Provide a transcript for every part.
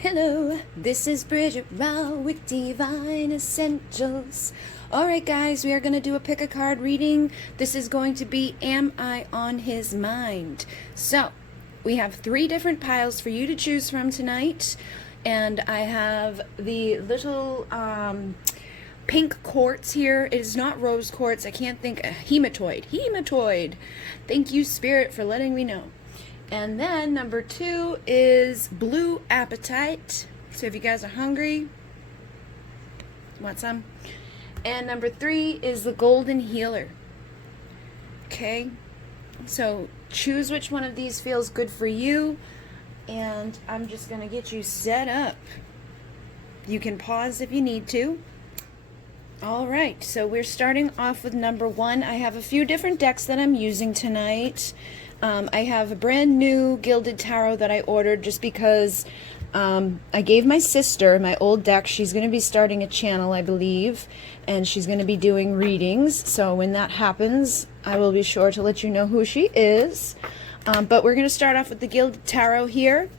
Hello, this is Bridget Rao with Divine Essentials. Alright guys, we are going to do a pick a card reading. This is going to be Am I on His Mind? So, we have 3 different piles for you to choose from tonight. And I have the little pink quartz here. It is not rose quartz. I can't think. Hematoid. Thank you, Spirit, for letting me know. And then number 2 is blue appetite. So if you guys are hungry, want some? And number 3 is the golden healer. Okay, so choose which one of these feels good for you. And I'm just going to get you set up. You can pause if you need to. All right, so we're starting off with number 1. I have a few different decks that I'm using tonight. I have a brand new Gilded Tarot that I ordered just because I gave my sister my old deck. She's going to be starting a channel, I believe, and she's going to be doing readings. So when that happens, I will be sure to let you know who she is. But we're going to start off with the Gilded Tarot here.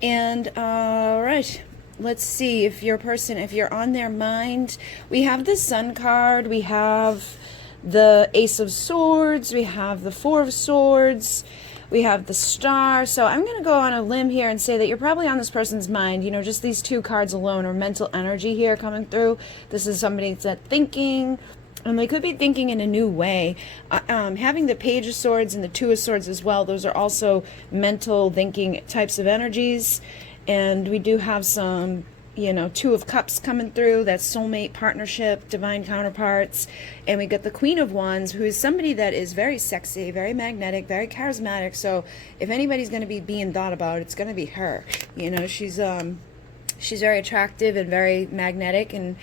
And all right, let's see if you're on their mind. We have the Sun card. We have the Ace of Swords, we have the Four of Swords, we have the Star. So I'm going to go on a limb here and say that you're probably on this person's mind. You know, just these 2 cards alone are mental energy here coming through. This is somebody that's thinking, and they could be thinking in a new way. Having the Page of Swords and the Two of Swords as well, those are also mental thinking types of energies. And we do have some, you know, 2 of Cups coming through. That's soulmate, partnership, divine counterparts. And we got the Queen of Wands, who is somebody that is very sexy, very magnetic, very charismatic. So if anybody's going to be being thought about, it's going to be her. You know, she's very attractive and very magnetic, and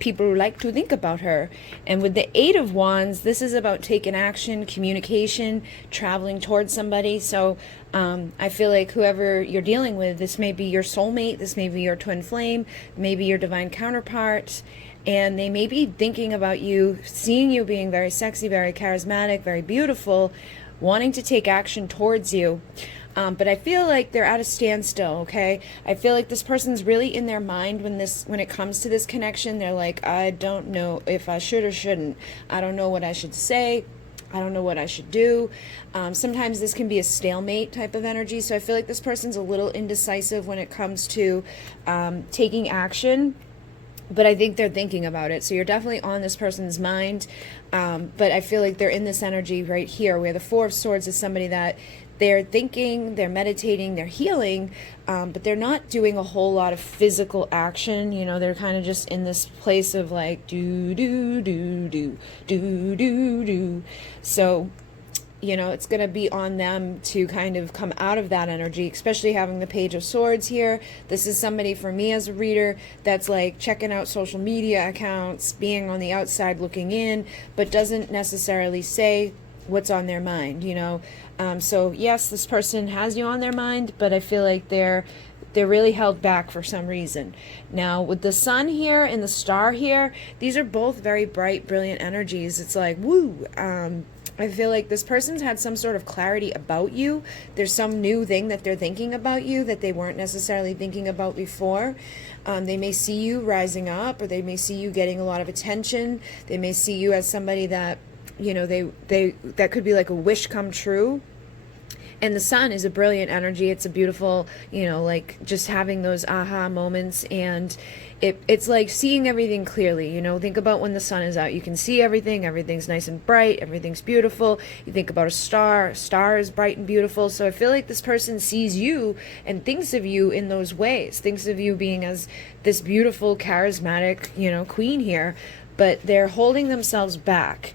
people like to think about her. And with the 8 of Wands, this is about taking action, communication, traveling towards somebody. So I feel like whoever you're dealing with, this may be your soulmate, this may be your twin flame, maybe your divine counterpart, and they may be thinking about you, seeing you being very sexy, very charismatic, very beautiful, wanting to take action towards you. But I feel like they're at a standstill, okay? I feel like this person's really in their mind when it comes to this connection. They're like, I don't know if I should or shouldn't. I don't know what I should say. I don't know what I should do. Sometimes this can be a stalemate type of energy. So I feel like this person's a little indecisive when it comes to taking action. But I think they're thinking about it. So you're definitely on this person's mind. But I feel like they're in this energy right here, where the Four of Swords is somebody that they're thinking, they're meditating, they're healing, but they're not doing a whole lot of physical action. You know, they're kind of just in this place of like, do, do, do, do, do, do, do. So, you know, it's going to be on them to kind of come out of that energy, especially having the Page of Swords here. This is somebody, for me as a reader, that's like checking out social media accounts, being on the outside looking in, but doesn't necessarily say what's on their mind, you know. So yes, this person has you on their mind, but I feel like they're really held back for some reason. Now with the Sun here and the Star here, these are both very bright, brilliant energies. It's like, woo. I feel like this person's had some sort of clarity about you. There's some new thing that they're thinking about you that they weren't necessarily thinking about before. They may see you rising up, or they may see you getting a lot of attention. They may see you as somebody that, you know, that could be like a wish come true. And the Sun is a brilliant energy. It's a beautiful, you know, like just having those aha moments, and it's like seeing everything clearly. You know, think about when the sun is out. You can see everything. Everything's nice and bright. Everything's beautiful. You think about a star. A star is bright and beautiful. So I feel like this person sees you and thinks of you in those ways. Thinks of you being as this beautiful, charismatic, you know, queen here. But they're holding themselves back.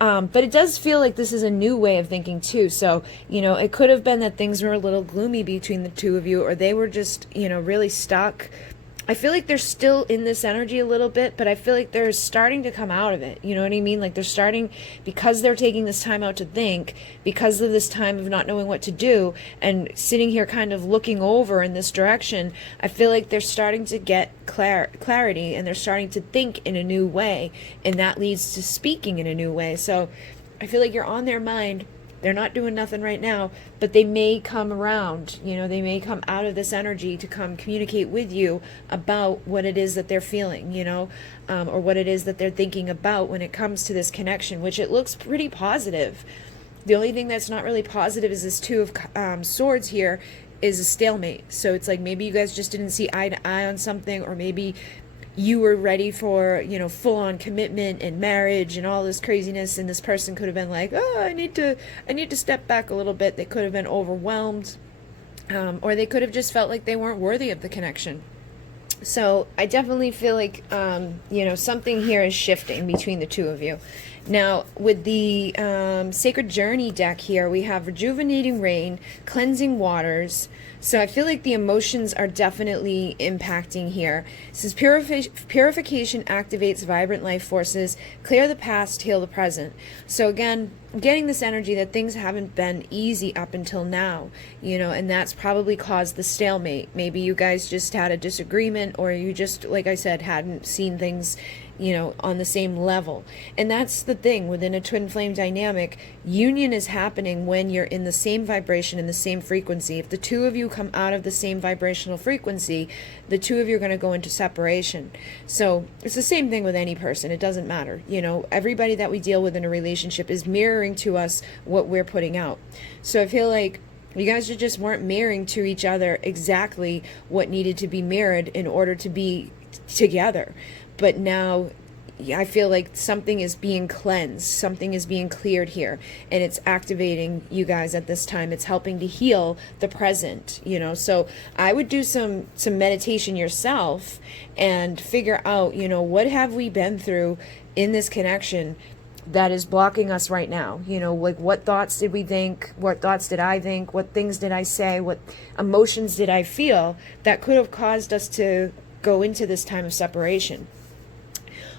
But it does feel like this is a new way of thinking too. So, you know, it could have been that things were a little gloomy between the 2 of you, or they were just, you know, really stuck. I feel like they're still in this energy a little bit, but I feel like they're starting to come out of it. You know what I mean? Like they're starting, because they're taking this time out to think, because of this time of not knowing what to do and sitting here kind of looking over in this direction. I feel like they're starting to get clarity, and they're starting to think in a new way, and that leads to speaking in a new way. So I feel like you're on their mind They're not doing nothing right now, but they may come around, you know, they may come out of this energy to come communicate with you about what it is that they're feeling, you know, or what it is that they're thinking about when it comes to this connection, which it looks pretty positive. The only thing that's not really positive is this Two of Swords here is a stalemate. So it's like maybe you guys just didn't see eye to eye on something, or maybe you were ready for, you know, full-on commitment and marriage and all this craziness, and this person could have been like, oh, I need to step back a little bit. They could have been overwhelmed, or they could have just felt like they weren't worthy of the connection. So I definitely feel like, you know, something here is shifting between the two of you. Now, with the Sacred Journey deck here, we have Rejuvenating Rain, Cleansing Waters. So I feel like the emotions are definitely impacting here. It says purification activates vibrant life forces, clear the past, heal the present. So again, I'm getting this energy that things haven't been easy up until now, you know, and that's probably caused the stalemate. Maybe you guys just had a disagreement, or you just, like I said, hadn't seen things, you know, on the same level. And that's the thing within a twin flame dynamic. Union is happening when you're in the same vibration, in the same frequency. If the two of you come out of the same vibrational frequency, the two of you are going to go into separation. So it's the same thing with any person. It doesn't matter. You know, everybody that we deal with in a relationship is mirroring to us what we're putting out. So I feel like you guys just weren't mirroring to each other exactly what needed to be mirrored in order to be together. But now I feel like something is being cleansed, something is being cleared here, and it's activating you guys at this time. It's helping to heal the present, you know. So I would do some meditation yourself and figure out, you know, what have we been through in this connection that is blocking us right now. You know, like, what thoughts did we think? What thoughts did I think? What things did I say? What emotions did I feel that could have caused us to go into this time of separation?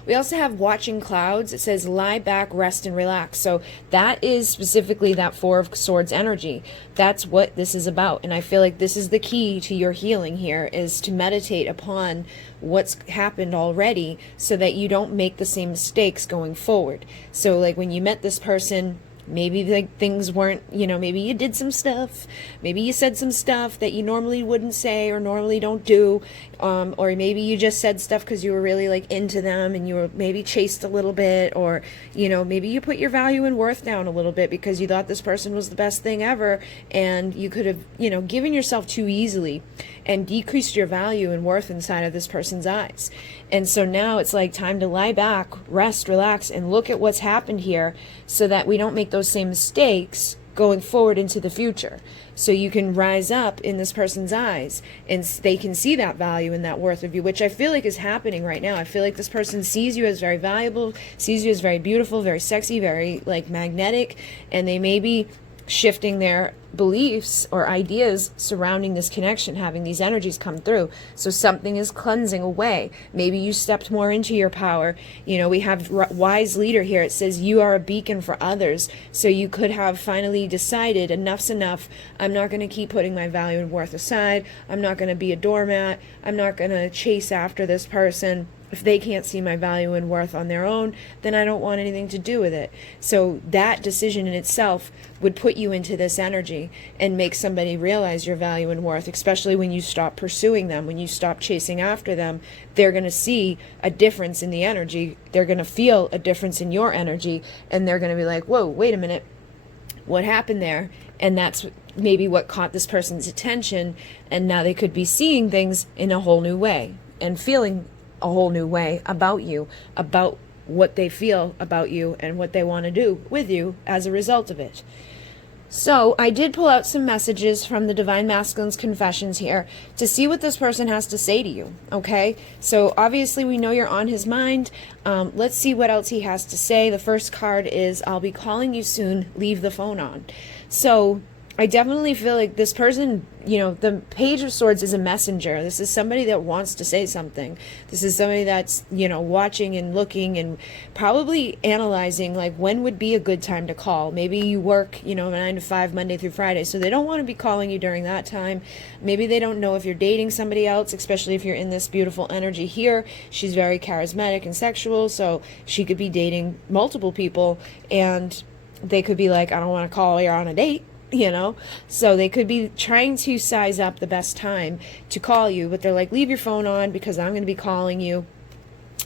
We also have Watching Clouds. It says lie back, rest, and relax. So that is specifically that Four of Swords energy. That's what this is about. And I feel like this is the key to your healing here, is to meditate upon what's happened already so that you don't make the same mistakes going forward. So like when you met this person, maybe like things weren't, you know, maybe you did some stuff, maybe you said some stuff that you normally wouldn't say or normally don't do, or maybe you just said stuff because you were really like into them and you were maybe chased a little bit, or, you know, maybe you put your value and worth down a little bit because you thought this person was the best thing ever, and you could have, you know, given yourself too easily and decreased your value and worth inside of this person's eyes. And so now it's like time to lie back, rest, relax, and look at what's happened here so that we don't make those same mistakes going forward into the future. So you can rise up in this person's eyes and they can see that value and that worth of you, which I feel like is happening right now. I feel like this person sees you as very valuable, sees you as very beautiful, very sexy, very like magnetic, and they may be shifting their beliefs or ideas surrounding this connection, having these energies come through. So something is cleansing away. Maybe you stepped more into your power. You know, we have wise leader here. It says you are a beacon for others. So you could have finally decided enough's enough. I'm not going to keep putting my value and worth aside. I'm not going to be a doormat. I'm not going to chase after this person. If they can't see my value and worth on their own, then I don't want anything to do with it. So that decision in itself would put you into this energy and make somebody realize your value and worth, especially when you stop pursuing them, when you stop chasing after them. They're going to see a difference in the energy. They're going to feel a difference in your energy, and they're going to be like, whoa, wait a minute, what happened there? And that's maybe what caught this person's attention, and now they could be seeing things in a whole new way and feeling a whole new way about you, about what they feel about you and what they want to do with you as a result of it. So I did pull out some messages from the Divine Masculine's Confessions here to see what this person has to say to you, okay? So obviously we know you're on his mind. Let's see what else he has to say. The first card is, I'll be calling you soon, leave the phone on. So I definitely feel like this person, you know, the Page of Swords is a messenger. This is somebody that wants to say something. This is somebody that's, you know, watching and looking and probably analyzing, like, when would be a good time to call. Maybe you work, you know, 9 to 5, Monday through Friday, so they don't want to be calling you during that time. Maybe they don't know if you're dating somebody else, especially if you're in this beautiful energy here. She's very charismatic and sexual, so she could be dating multiple people, and they could be like, I don't want to call you on a date, you know? So they could be trying to size up the best time to call you, but they're like, leave your phone on because I'm going to be calling you.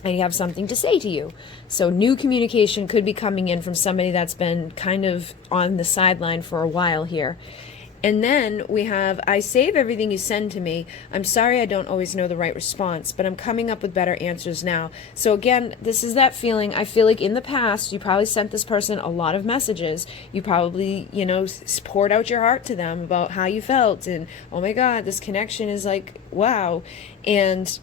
I have something to say to you. So new communication could be coming in from somebody that's been kind of on the sideline for a while here. And then we have, I save everything you send to me. I'm sorry I don't always know the right response, but I'm coming up with better answers now. So again, this is that feeling. I feel like in the past, you probably sent this person a lot of messages. You probably, you know, poured out your heart to them about how you felt. And, oh my God, this connection is like, wow. And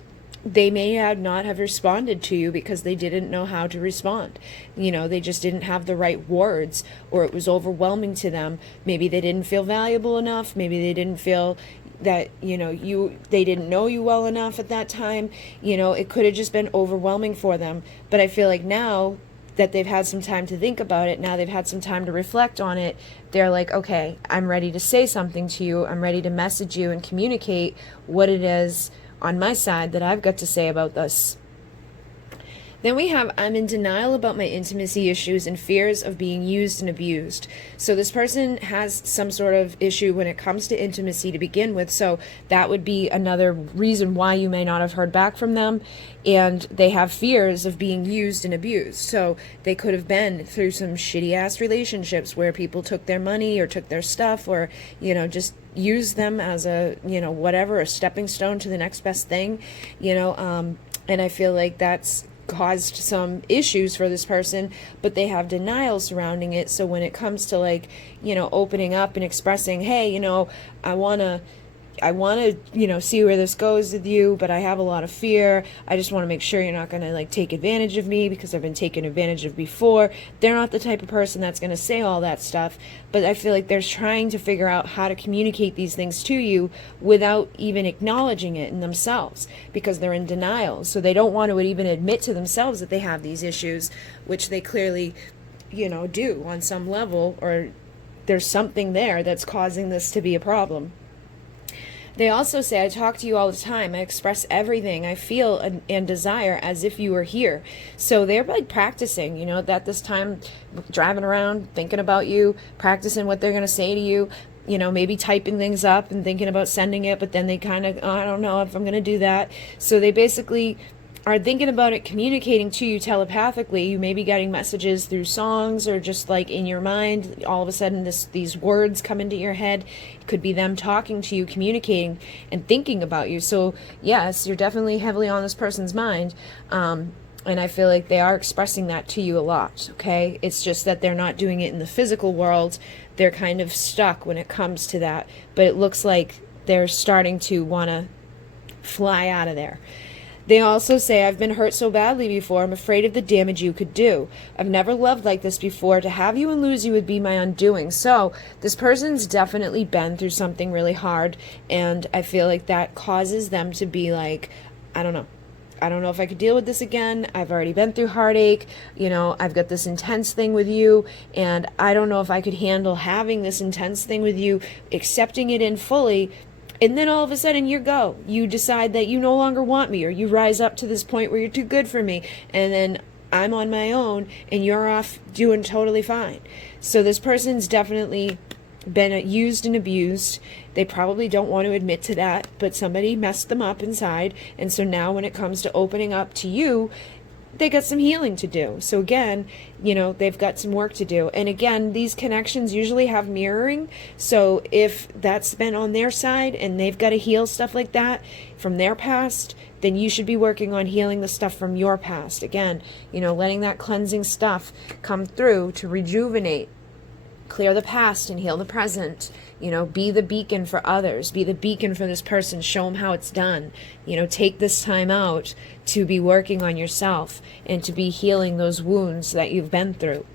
they may not have responded to you because they didn't know how to respond. You know, they just didn't have the right words, or it was overwhelming to them. Maybe they didn't feel valuable enough. Maybe they didn't feel that, you know, they didn't know you well enough at that time. You know, it could have just been overwhelming for them. But I feel like now that they've had some time to think about it, now they've had some time to reflect on it, they're like, okay, I'm ready to say something to you. I'm ready to message you and communicate what it is on my side that I've got to say about this. Then we have, I'm in denial about my intimacy issues and fears of being used and abused. So this person has some sort of issue when it comes to intimacy to begin with. So that would be another reason why you may not have heard back from them. And they have fears of being used and abused. So they could have been through some shitty ass relationships where people took their money or took their stuff, or, you know, just use them as a, you know, whatever, a stepping stone to the next best thing, you know. And I feel like that's caused some issues for this person, but they have denial surrounding it. So when it comes to, like, you know, opening up and expressing, hey, you know, I want to, you know, see where this goes with you, but I have a lot of fear. I just want to make sure you're not going to, like, take advantage of me because I've been taken advantage of before. They're not the type of person that's going to say all that stuff, but I feel like they're trying to figure out how to communicate these things to you without even acknowledging it in themselves, because they're in denial. So they don't want to even admit to themselves that they have these issues, which they clearly, you know, do on some level, or there's something there that's causing this to be a problem. They also say, I talk to you all the time. I express everything I feel and desire as if you were here. So they're like practicing, you know, that this time, driving around, thinking about you, practicing what they're going to say to you, you know, maybe typing things up and thinking about sending it, but then they kind of, oh, I don't know if I'm going to do that. So they basically are thinking about it, communicating to you telepathically. You may be getting messages through songs or just like in your mind. All of a sudden these words come into your head. It could be them talking to you, communicating and thinking about you. So yes, you're definitely heavily on this person's mind. And I feel like they are expressing that to you a lot, okay? It's just that they're not doing it in the physical world. They're kind of stuck when it comes to that. But it looks like they're starting to want to fly out of there. They also say, I've been hurt so badly before, I'm afraid of the damage you could do. I've never loved like this before. To have you and lose you would be my undoing. So this person's definitely been through something really hard, and I feel like that causes them to be like, I don't know. I don't know if I could deal with this again. I've already been through heartache. You know, I've got this intense thing with you, and I don't know if I could handle having this intense thing with you, accepting it in fully. And then all of a sudden you decide that you no longer want me, or you rise up to this point where you're too good for me. And then I'm on my own and you're off doing totally fine. So this person's definitely been used and abused. They probably don't want to admit to that, but somebody messed them up inside. And so now when it comes to opening up to you, they got some healing to do. So again, you know, they've got some work to do. And again, these connections usually have mirroring. So if that's been on their side and they've got to heal stuff like that from their past, then you should be working on healing the stuff from your past. Again, you know, letting that cleansing stuff come through to rejuvenate, clear the past and heal the present. You know, be the beacon for others. Be the beacon for this person. Show them how it's done. You know, take this time out to be working on yourself and to be healing those wounds that you've been through.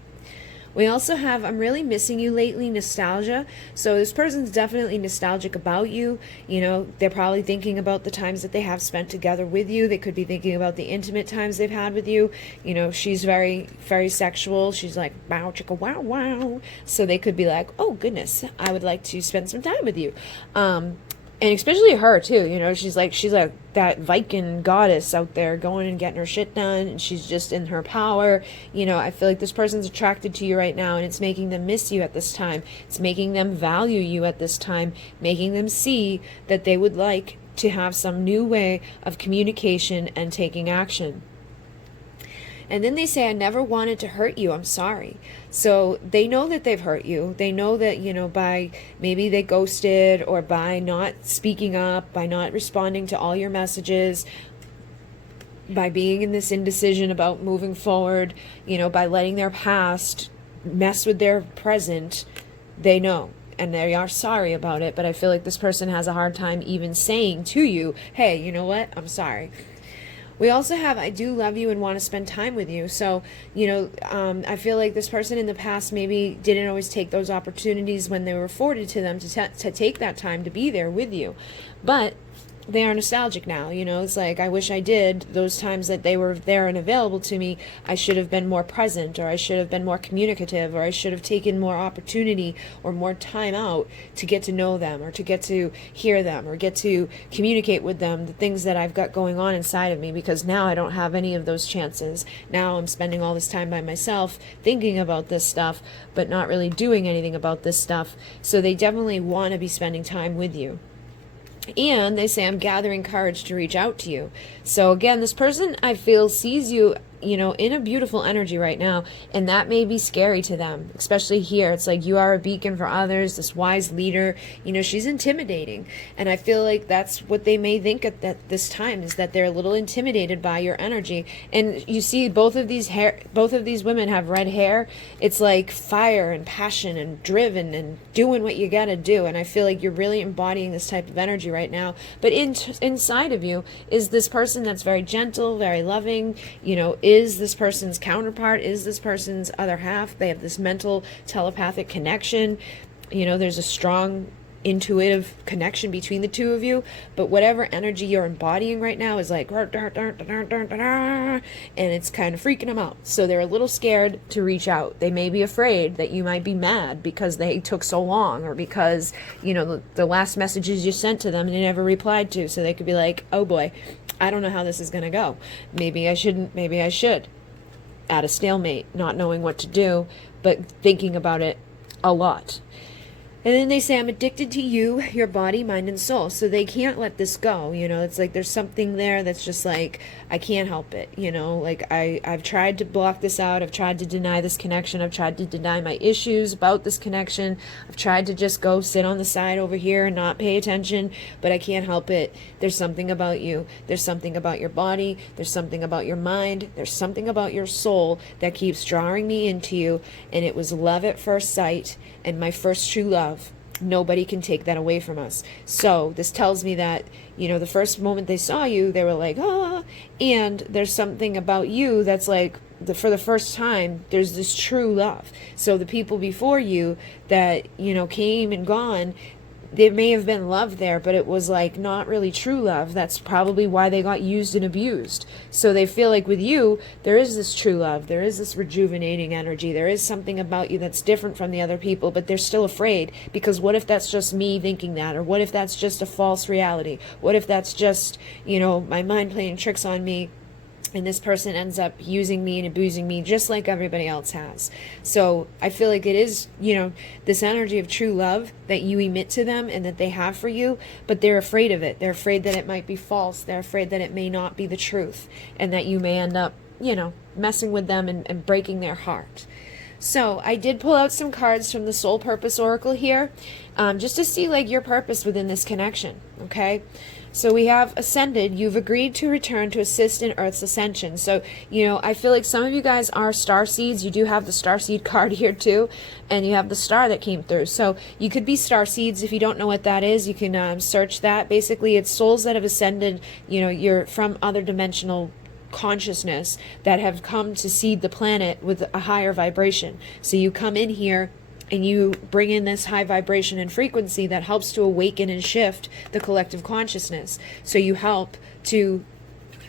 We also have, I'm really missing you lately, nostalgia. So this person's definitely nostalgic about you. You know, they're probably thinking about the times that they have spent together with you. They could be thinking about the intimate times they've had with you. You know, she's very, very sexual. She's like, wow, chicka, wow, wow. So they could be like, oh, goodness, I would like to spend some time with you. And especially her too, you know, she's like that Viking goddess out there going and getting her shit done, and she's just in her power. You know, I feel like this person's attracted to you right now, and it's making them miss you at this time. It's making them value you at this time, making them see that they would like to have some new way of communication and taking action. And then they say, I never wanted to hurt you. I'm sorry. So they know that they've hurt you. They know that, you know, by maybe they ghosted, or by not speaking up, by not responding to all your messages, by being in this indecision about moving forward, you know, by letting their past mess with their present. They know. And they are sorry about it. But I feel like this person has a hard time even saying to you, hey, you know what? I'm sorry. We also have, I do love you and want to spend time with you. So, you know, I feel like this person in the past maybe didn't always take those opportunities when they were afforded to them to take that time to be there with you. But they are nostalgic now, you know. It's like, I wish I did those times that they were there and available to me. I should have been more present, or I should have been more communicative, or I should have taken more opportunity or more time out to get to know them, or to get to hear them, or get to communicate with them the things that I've got going on inside of me, because now I don't have any of those chances. Now I'm spending all this time by myself thinking about this stuff, but not really doing anything about this stuff. So they definitely want to be spending time with you. And they say, I'm gathering courage to reach out to you. So again, this person, I feel, sees you, you know, in a beautiful energy right now, and that may be scary to them, especially here. It's like, you are a beacon for others, this wise leader, you know, she's intimidating. And I feel like that's what they may think at this time, is that they're a little intimidated by your energy. And you see both of these women have red hair. It's like fire and passion and driven and doing what you gotta do. And I feel like you're really embodying this type of energy right now. But inside of you is this person that's very gentle, very loving, you know, is this person's counterpart, is this person's other half. They have this mental telepathic connection. You know, there's a strong intuitive connection between the two of you, but whatever energy you're embodying right now is like, and it's kind of freaking them out. So they're a little scared to reach out. They may be afraid that you might be mad because they took so long, or because, you know, the last messages you sent to them and they never replied to. So they could be like, oh boy, I don't know how this is going to go. Maybe I shouldn't, maybe I should. At a stalemate, not knowing what to do, but thinking about it a lot. And then they say, I'm addicted to you, your body, mind, and soul. So they can't let this go. You know, it's like there's something there that's just like, I can't help it. You know, like I've tried to block this out. I've tried to deny this connection. I've tried to deny my issues about this connection. I've tried to just go sit on the side over here and not pay attention, but I can't help it. There's something about you. There's something about your body. There's something about your mind. There's something about your soul that keeps drawing me into you. And it was love at first sight and my first true love. Nobody can take that away from us. So this tells me that, you know, the first moment they saw you, they were like, ah, and there's something about you that's like, for the first time, there's this true love. So the people before you that, you know, came and gone, there may have been love there, but it was like not really true love. That's probably why they got used and abused. So they feel like with you, there is this true love. There is this rejuvenating energy. There is something about you that's different from the other people, but they're still afraid, because what if that's just me thinking that? Or what if that's just a false reality? What if that's just, you know, my mind playing tricks on me? And this person ends up using me and abusing me just like everybody else has. So I feel like it is, you know, this energy of true love that you emit to them and that they have for you, but they're afraid of it. They're afraid that it might be false. They're afraid that it may not be the truth, and that you may end up, you know, messing with them and breaking their heart. So I did pull out some cards from the Soul Purpose Oracle here, just to see like your purpose within this connection, okay? So we have Ascended. You've agreed to return to assist in Earth's ascension. So, you know, I feel like some of you guys are star seeds. You do have the Starseed card here too, and you have the star that came through. So you could be star seeds. If you don't know what that is, you can search that. Basically, it's souls that have ascended, you know, you're from other dimensional consciousness that have come to seed the planet with a higher vibration. So you come in here and you bring in this high vibration and frequency that helps to awaken and shift the collective consciousness. So you help to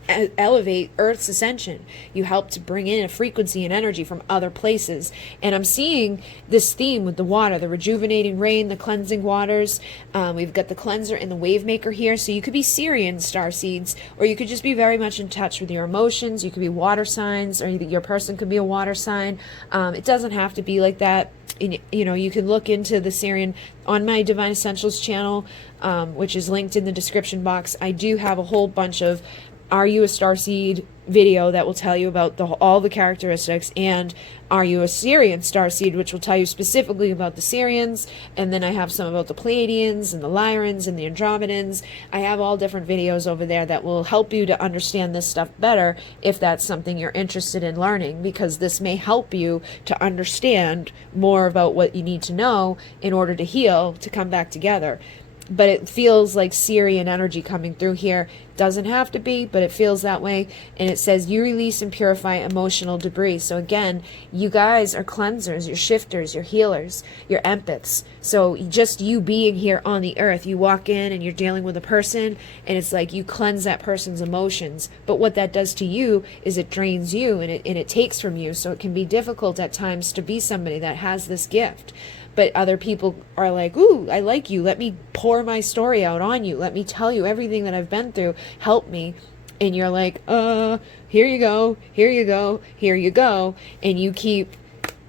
elevate Earth's ascension. You help to bring in a frequency and energy from other places. And I'm seeing this theme with the water, the rejuvenating rain, the cleansing waters. We've got the cleanser and the wave maker here. So you could be Syrian star seeds, or you could just be very much in touch with your emotions. You could be water signs, or your person could be a water sign. It doesn't have to be like that. You know, you can look into the Syrian on my Divine Essentials channel, which is linked in the description box. I do have a whole bunch of Are You a Starseed video that will tell you about all the characteristics, and Are You a Syrian Starseed, which will tell you specifically about the Syrians. And then I have some about the Pleiadians and the Lyrans and the Andromedans. I have all different videos over there that will help you to understand this stuff better if that's something you're interested in learning, because this may help you to understand more about what you need to know in order to heal, to come back together. But it feels like Syrian energy coming through here. Doesn't have to be, but it feels that way. And it says you release and purify emotional debris. So again, you guys are cleansers, you're shifters, you're healers, you're empaths. So just you being here on the earth, you walk in and you're dealing with a person, and it's like you cleanse that person's emotions. But what that does to you is it drains you, and it takes from you. So it can be difficult at times to be somebody that has this gift. But other people are like, ooh, I like you. Let me pour my story out on you. Let me tell you everything that I've been through. Help me. And you're like, here you go, here you go, here you go. And you keep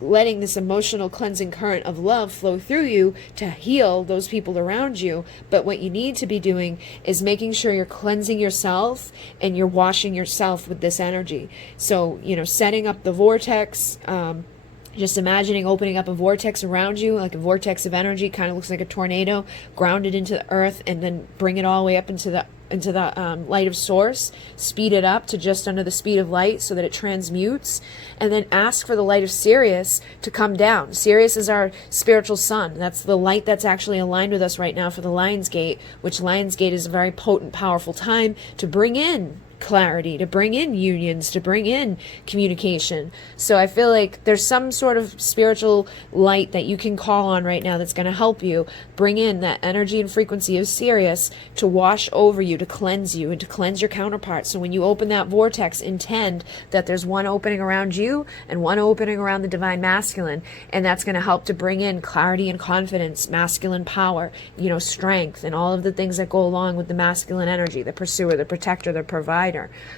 letting this emotional cleansing current of love flow through you to heal those people around you. But what you need to be doing is making sure you're cleansing yourself and you're washing yourself with this energy. So, you know, setting up the vortex, just imagining opening up a vortex around you, like a vortex of energy, kind of looks like a tornado, ground it into the earth, and then bring it all the way up into the light of source, speed it up to just under the speed of light so that it transmutes, and then ask for the light of Sirius to come down. Sirius is our spiritual sun. That's the light that's actually aligned with us right now for the Lion's Gate, which Lion's Gate is a very potent, powerful time to bring in clarity, to bring in unions, to bring in communication. So I feel like there's some sort of spiritual light that you can call on right now that's going to help you bring in that energy and frequency of Sirius to wash over you, to cleanse you, and to cleanse your counterparts. So when you open that vortex, intend that there's one opening around you and one opening around the divine masculine, and that's going to help to bring in clarity and confidence, masculine power, you know, strength, and all of the things that go along with the masculine energy, the pursuer, the protector, the provider.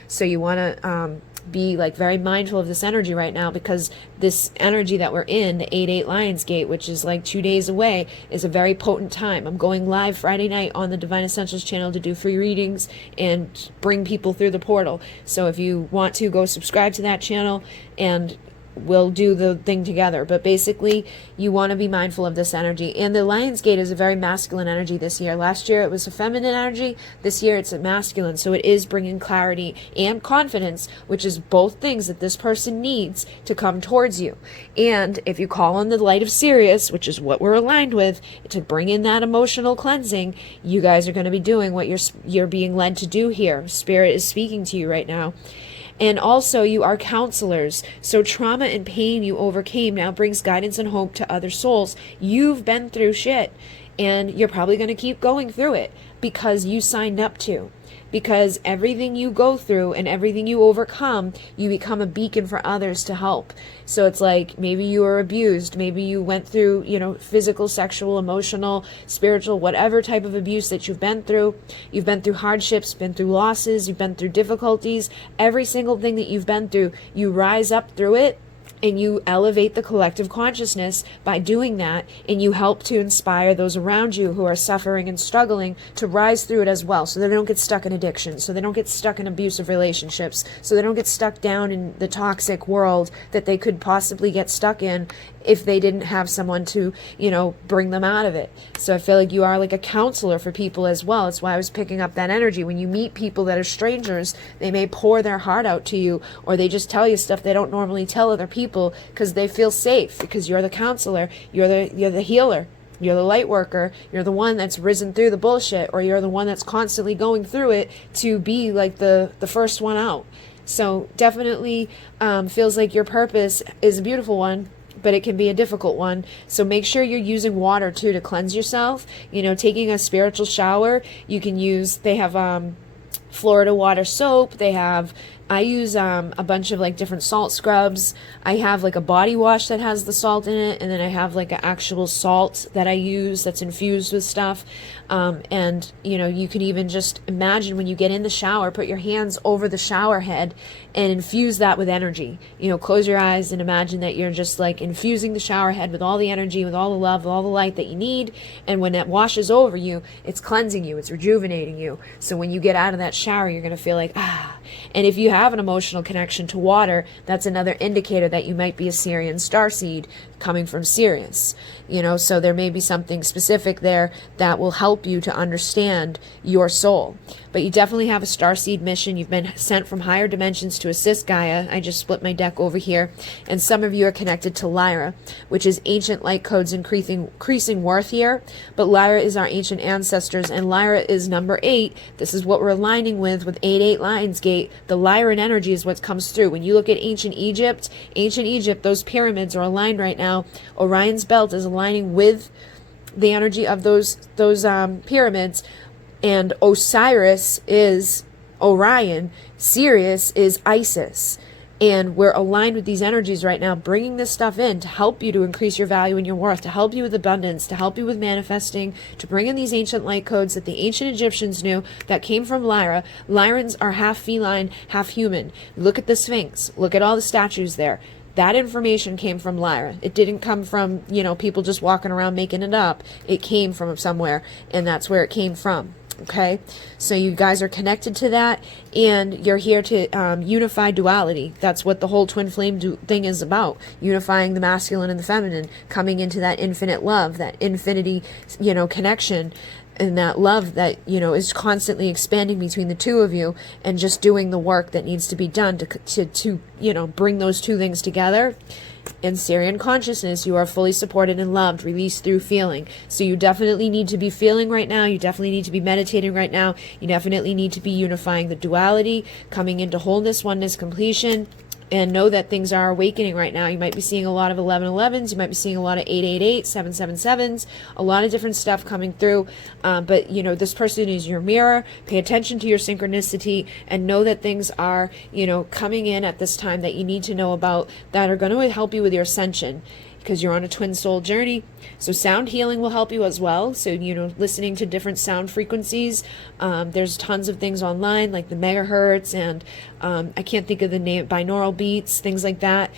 So you want to be like very mindful of this energy right now, because this energy that we're in, the 8/8 Lions Gate, which is like 2 days away, is a very potent time. I'm going live Friday night on the Divine Essentials channel to do free readings and bring people through the portal. So if you want to, go subscribe to that channel and we'll do the thing together. But basically, you want to be mindful of this energy. And the Lion's Gate is a very masculine energy this year. Last year it was a feminine energy. This year it's a masculine. So it is bringing clarity and confidence, which is both things that this person needs to come towards you. And if you call on the light of Sirius, which is what we're aligned with, to bring in that emotional cleansing, you guys are going to be doing what you're being led to do here. Spirit is speaking to you right now. And also, you are counselors. So trauma and pain you overcame now brings guidance and hope to other souls. You've been through shit, and you're probably going to keep going through it because you signed up to. Because everything you go through and everything you overcome, you become a beacon for others to help. So it's like, maybe you were abused, maybe you went through, you know, physical, sexual, emotional, spiritual, whatever type of abuse that you've been through. You've been through hardships, been through losses, you've been through difficulties. Every single thing that you've been through, you rise up through it, and you elevate the collective consciousness by doing that, and you help to inspire those around you who are suffering and struggling to rise through it as well, so they don't get stuck in addiction, so they don't get stuck in abusive relationships, so they don't get stuck down in the toxic world that they could possibly get stuck in if they didn't have someone to, you know, bring them out of it. So I feel like you are like a counselor for people as well. That's why I was picking up that energy. When you meet people that are strangers, they may pour their heart out to you, or they just tell you stuff they don't normally tell other people because they feel safe, because you're the counselor, you're the healer, you're the light worker, you're the one that's risen through the bullshit, or you're the one that's constantly going through it to be like the first one out. So definitely feels like your purpose is a beautiful one, but it can be a difficult one. So make sure you're using water too to cleanse yourself. You know, taking a spiritual shower, you can use, they have Florida water soap. They have, I use a bunch of like different salt scrubs. I have like a body wash that has the salt in it, and then I have like an actual salt that I use that's infused with stuff. And you know, you can even just imagine when you get in the shower, put your hands over the shower head and infuse that with energy. You know, close your eyes and imagine that you're just like infusing the shower head with all the energy, with all the love, with all the light that you need. And when that washes over you, it's cleansing you, it's rejuvenating you. So when you get out of that shower, you're going to feel like, ah. And if you have an emotional connection to water, that's another indicator that you might be a Sirian starseed coming from Sirius. You know, so there may be something specific there that will help you to understand your soul. But you definitely have a starseed mission. You've been sent from higher dimensions to assist Gaia. I just split my deck over here. And some of you are connected to Lyra, which is ancient light codes increasing worth here. But Lyra is our ancient ancestors, and Lyra is number 8. This is what we're aligning with 8-8 Lionsgate. The Lyran energy is what comes through. When you look at ancient Egypt, those pyramids are aligned right now. Orion's belt is aligning with the energy of those pyramids, and Osiris is Orion, Sirius is Isis. And we're aligned with these energies right now, bringing this stuff in to help you to increase your value and your worth, to help you with abundance, to help you with manifesting, to bring in these ancient light codes that the ancient Egyptians knew that came from Lyra. Lyrans are half feline, half human. Look at the Sphinx. Look at all the statues there. That information came from Lyra. It didn't come from, you know, people just walking around making it up. It came from somewhere, and that's where it came from. Okay, so you guys are connected to that, and you're here to unify duality. That's what the whole twin flame thing is about, unifying the masculine and the feminine, coming into that infinite love, that infinity, you know, connection, and that love that, you know, is constantly expanding between the two of you, and just doing the work that needs to be done to you know, bring those two things together. In Sirian consciousness, you are fully supported and loved, released through feeling. So you definitely need to be feeling right now. You definitely need to be meditating right now. You definitely need to be unifying the duality, coming into wholeness, oneness, completion. And know that things are awakening right now. You might be seeing a lot of 1111s. You might be seeing a lot of 888s, 777s, a lot of different stuff coming through. But, you know, this person is your mirror. Pay attention to your synchronicity and know that things are, you know, coming in at this time that you need to know about, that are going to help you with your ascension, because you're on a twin soul journey. So sound healing will help you as well. So, you know, listening to different sound frequencies. There's tons of things online like the megahertz and I can't think of the name, binaural beats, things like that.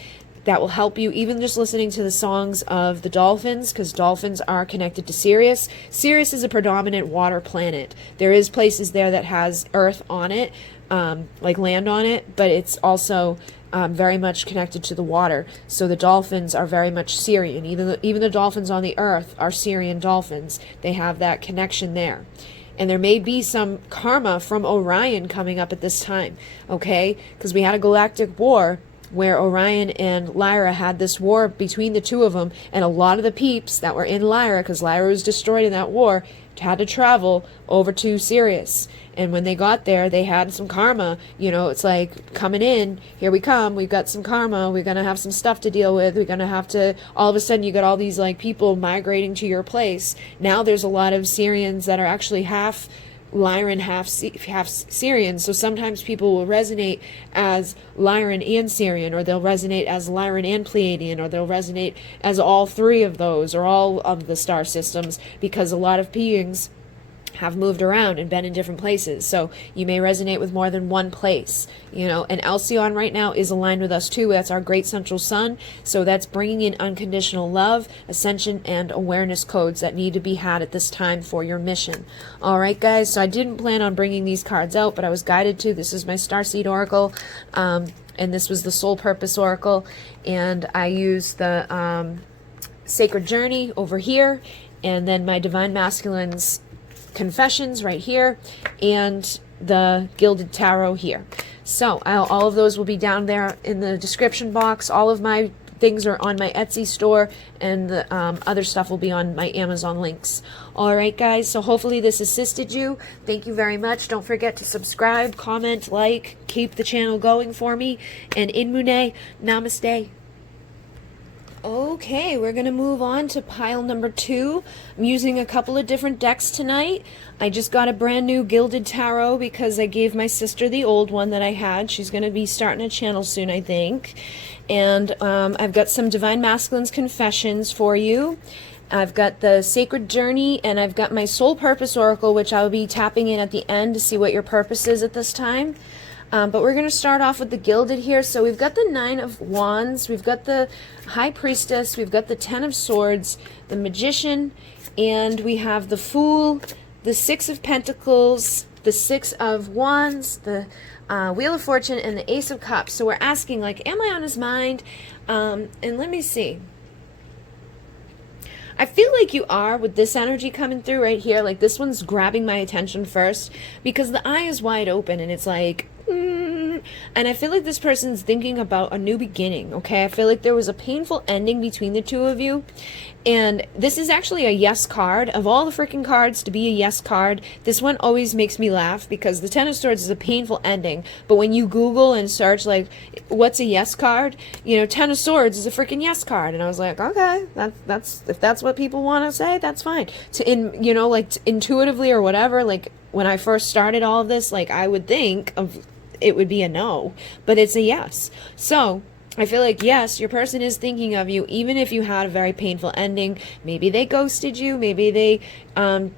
That will help you. Even just listening to the songs of the dolphins, because dolphins are connected to Sirius. Sirius is a predominant water planet. There is places there that has earth on it, like land on it, but it's also very much connected to the water. So the dolphins are very much Sirian. Even the dolphins on the earth are Sirian dolphins. They have that connection there. And there may be some karma from Orion coming up at this time, okay? Because we had a galactic war where Orion and Lyra had this war between the two of them, and a lot of the peeps that were in Lyra, because Lyra was destroyed in that war, had to travel over to Sirius. And when they got there, they had some karma. You know, it's like, coming in, here we come, we've got some karma, we're going to have some stuff to deal with, we're going to have to, all of a sudden you got all these like people migrating to your place. Now there's a lot of Sirians that are actually half Lyran, half Sirian. So sometimes people will resonate as Lyran and Sirian, or they'll resonate as Lyran and Pleiadian, or they'll resonate as all three of those, or all of the star systems, because a lot of beings have moved around and been in different places. So you may resonate with more than one place, you know. And Alcyon right now is aligned with us too. That's our great central sun. So that's bringing in unconditional love, ascension, and awareness codes that need to be had at this time for your mission. All right, guys. So I didn't plan on bringing these cards out, but I was guided to. This is my Starseed Oracle. And this was the Soul Purpose Oracle. And I used the Sacred Journey over here. And then my Divine Masculine's Confessions right here, and the Gilded Tarot here. So all of those will be down there in the description box. All of my things are on my Etsy store, and the other stuff will be on my Amazon links. All right, guys, so hopefully this assisted you. Thank you very much. Don't forget to subscribe, comment, like, keep the channel going for me. And in Mune, namaste. Okay, we're going to move on to pile number 2. I'm using a couple of different decks tonight. I just got a brand new Gilded Tarot because I gave my sister the old one that I had. She's going to be starting a channel soon, I think. And I've got some Divine Masculine's Confessions for you. I've got the Sacred Journey, and I've got my Soul Purpose Oracle, which I'll be tapping in at the end to see what your purpose is at this time. But we're going to start off with the Gilded here. So we've got the Nine of Wands, we've got the High Priestess, we've got the Ten of Swords, the Magician, and we have the Fool, the Six of Pentacles, the Six of Wands, the Wheel of Fortune, and the Ace of Cups. So we're asking, like, am I on his mind? And let me see. I feel like you are with this energy coming through right here. Like, this one's grabbing my attention first because the eye is wide open and it's like, and I feel like this person's thinking about a new beginning, okay? I feel like there was a painful ending between the two of you. And this is actually a yes card. Of all the freaking cards to be a yes card, this one always makes me laugh because the Ten of Swords is a painful ending. But when you Google and search, like, what's a yes card? You know, Ten of Swords is a freaking yes card. And I was like, okay, that's if that's what people want to say, that's fine. You know, like, intuitively or whatever, like, when I first started all of this, like, I would think of it would be a no, but it's a yes. So I feel like, yes, your person is thinking of you, even if you had a very painful ending. Maybe they ghosted you. Maybe they,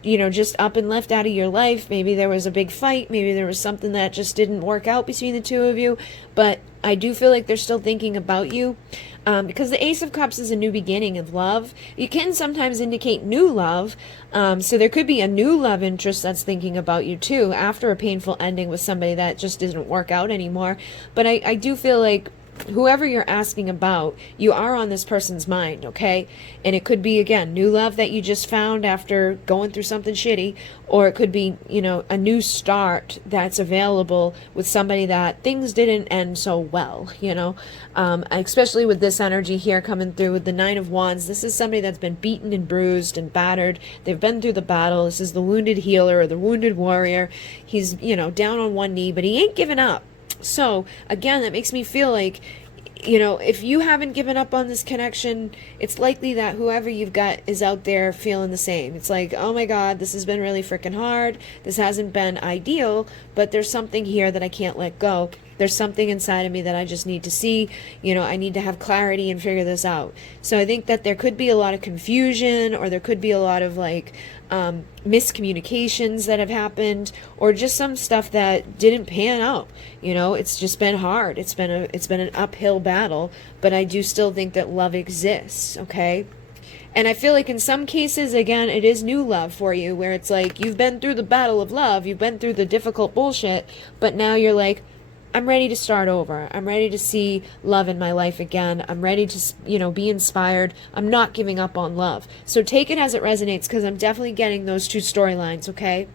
you know, just up and left out of your life. Maybe there was a big fight. Maybe there was something that just didn't work out between the two of you. But I do feel like they're still thinking about you. Because the Ace of Cups is a new beginning of love. You can sometimes indicate new love. So there could be a new love interest that's thinking about you too after a painful ending with somebody that just didn't work out anymore. But I do feel like whoever you're asking about, you are on this person's mind, okay? And it could be, again, new love that you just found after going through something shitty, or it could be, you know, a new start that's available with somebody that things didn't end so well, you know? Especially with this energy here coming through with the Nine of Wands. This is somebody that's been beaten and bruised and battered. They've been through the battle. This is the wounded healer or the wounded warrior. He's, you know, down on one knee, but he ain't giving up. So, again, that makes me feel like, you know, if you haven't given up on this connection, it's likely that whoever you've got is out there feeling the same. It's like, oh my God, this has been really freaking hard. This hasn't been ideal, but there's something here that I can't let go. There's something inside of me that I just need to see. You know, I need to have clarity and figure this out. So I think that there could be a lot of confusion, or there could be a lot of, like, miscommunications that have happened, or just some stuff that didn't pan out. You know, it's just been hard. It's been an uphill battle, but I do still think that love exists, okay? And I feel like in some cases, again, it is new love for you, where it's like you've been through the battle of love, you've been through the difficult bullshit, but now you're like, I'm ready to start over. I'm ready to see love in my life again. I'm ready to, you know, be inspired. I'm not giving up on love. So take it as it resonates, because I'm definitely getting those two storylines, okay?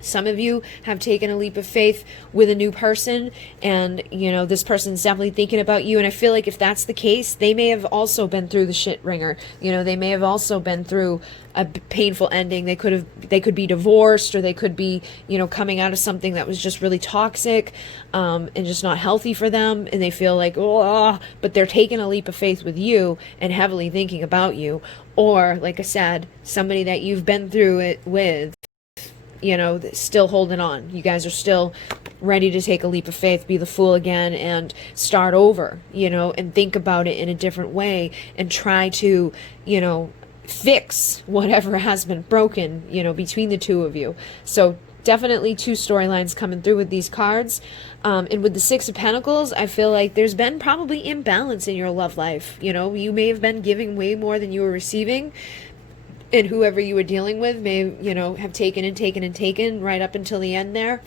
Some of you have taken a leap of faith with a new person, and, you know, this person's definitely thinking about you. And I feel like if that's the case, they may have also been through the shit ringer. You know, they may have also been through a painful ending. They could be divorced, or they could be, you know, coming out of something that was just really toxic, and just not healthy for them. And they feel like, oh, but they're taking a leap of faith with you and heavily thinking about you. Or, like I said, somebody that you've been through it with, you know, still holding on. You guys are still ready to take a leap of faith, be the fool again, and start over, you know, and think about it in a different way, and try to, you know, fix whatever has been broken, you know, between the two of you. So definitely two storylines coming through with these cards. And with the Six of Pentacles, I feel like there's been probably imbalance in your love life. You know, you may have been giving way more than you were receiving, and whoever you were dealing with may, you know, have taken and taken and taken right up until the end there.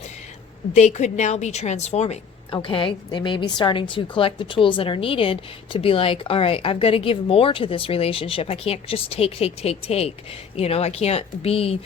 They could now be transforming, okay? They may be starting to collect the tools that are needed to be like, all right, I've got to give more to this relationship. I can't just take. You know, I can't be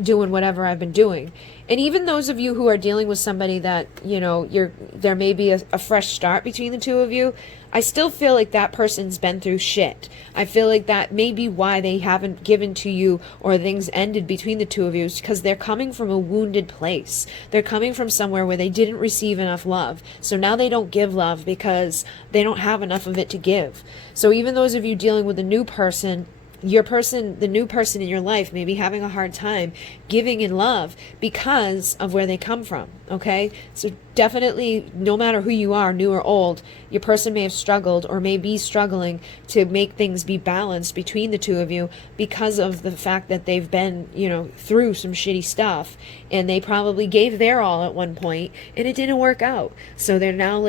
doing whatever I've been doing. And even those of you who are dealing with somebody that, there may be a fresh start between the two of you, I still feel like that person's been through shit. I feel like that may be why they haven't given to you or things ended between the two of you, is because they're coming from a wounded place. They're coming from somewhere where they didn't receive enough love. So now they don't give love because they don't have enough of it to give. So even those of you dealing with a new person, the new person in your life may be having a hard time giving in love because of where they come from. Okay, so definitely, no matter who you are, new or old, your person may have struggled or may be struggling to make things be balanced between the two of you because of the fact that they've been, through some shitty stuff, and they probably gave their all at one point and it didn't work out. So they're now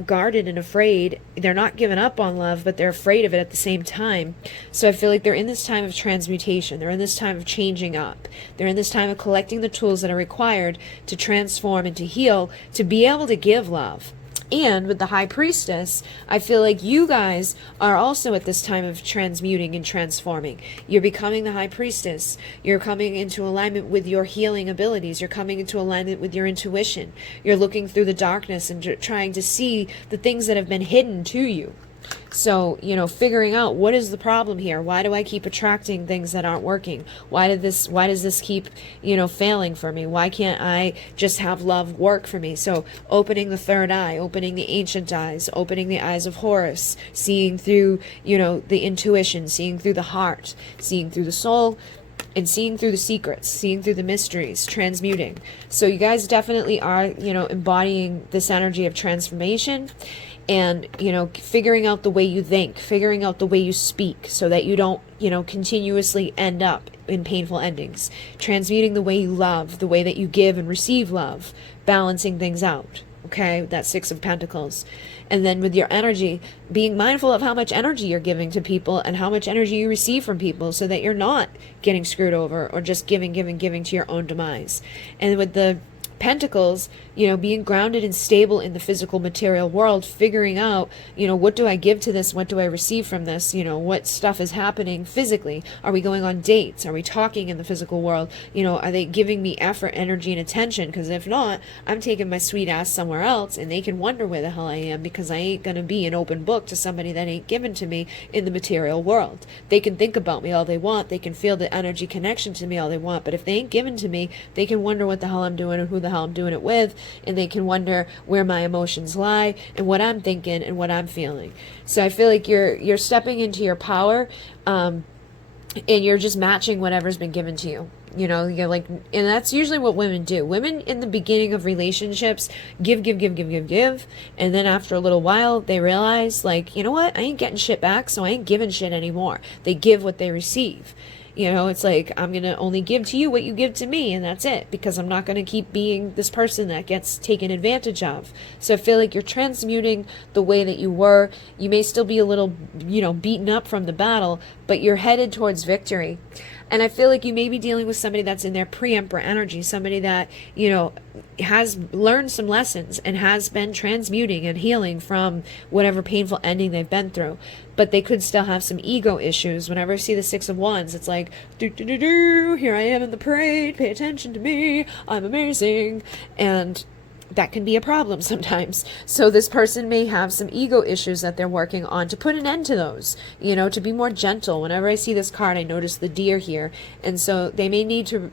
guarded and afraid. They're not giving up on love, but they're afraid of it at the same time. So I feel like they're in this time of transmutation. They're in this time of changing up. They're in this time of collecting the tools that are required to transform and to heal, to be able to give love. And with the High Priestess, I feel like you guys are also at this time of transmuting and transforming. You're becoming the High Priestess. You're coming into alignment with your healing abilities. You're coming into alignment with your intuition. You're looking through the darkness and trying to see the things that have been hidden to you. So, figuring out what is the problem here? Why do I keep attracting things that aren't working? Why does this keep, failing for me? Why can't I just have love work for me? So opening the third eye, opening the ancient eyes, opening the eyes of Horus, seeing through, the intuition, seeing through the heart, seeing through the soul, and seeing through the secrets, seeing through the mysteries, transmuting. So you guys definitely are, embodying this energy of transformation. And, figuring out the way you think, figuring out the way you speak so that you don't, continuously end up in painful endings. Transmuting the way you love, the way that you give and receive love, balancing things out. Okay, that Six of Pentacles. And then with your energy, being mindful of how much energy you're giving to people and how much energy you receive from people so that you're not getting screwed over or just giving to your own demise. And with the Pentacles, being grounded and stable in the physical material world, figuring out, what do I give to this? What do I receive from this? What stuff is happening physically? Are we going on dates? Are we talking in the physical world? Are they giving me effort, energy, and attention? Because if not, I'm taking my sweet ass somewhere else, and they can wonder where the hell I am, because I ain't going to be an open book to somebody that ain't given to me in the material world. They can think about me all they want. They can feel the energy connection to me all they want. But if they ain't given to me, they can wonder what the hell I'm doing and who the hell I'm doing it with, and they can wonder where my emotions lie and what I'm thinking and what I'm feeling. So I feel like you're stepping into your power, and you're just matching whatever's been given to you. You're like, and that's usually what women do. Women in the beginning of relationships give, and then after a little while they realize, like, you know what, I ain't getting shit back, so I ain't giving shit anymore. They give what they receive. It's like, I'm going to only give to you what you give to me, and that's it, because I'm not going to keep being this person that gets taken advantage of. So I feel like you're transmuting the way that you were. You may still be a little, beaten up from the battle, but you're headed towards victory. And I feel like you may be dealing with somebody that's in their pre-emperor energy, somebody that, has learned some lessons and has been transmuting and healing from whatever painful ending they've been through. But they could still have some ego issues. Whenever I see the Six of Wands, it's like, here I am in the parade, pay attention to me, I'm amazing. And that can be a problem sometimes. So this person may have some ego issues that they're working on to put an end to those, to be more gentle. Whenever I see this card, I notice the deer here. And so they may need to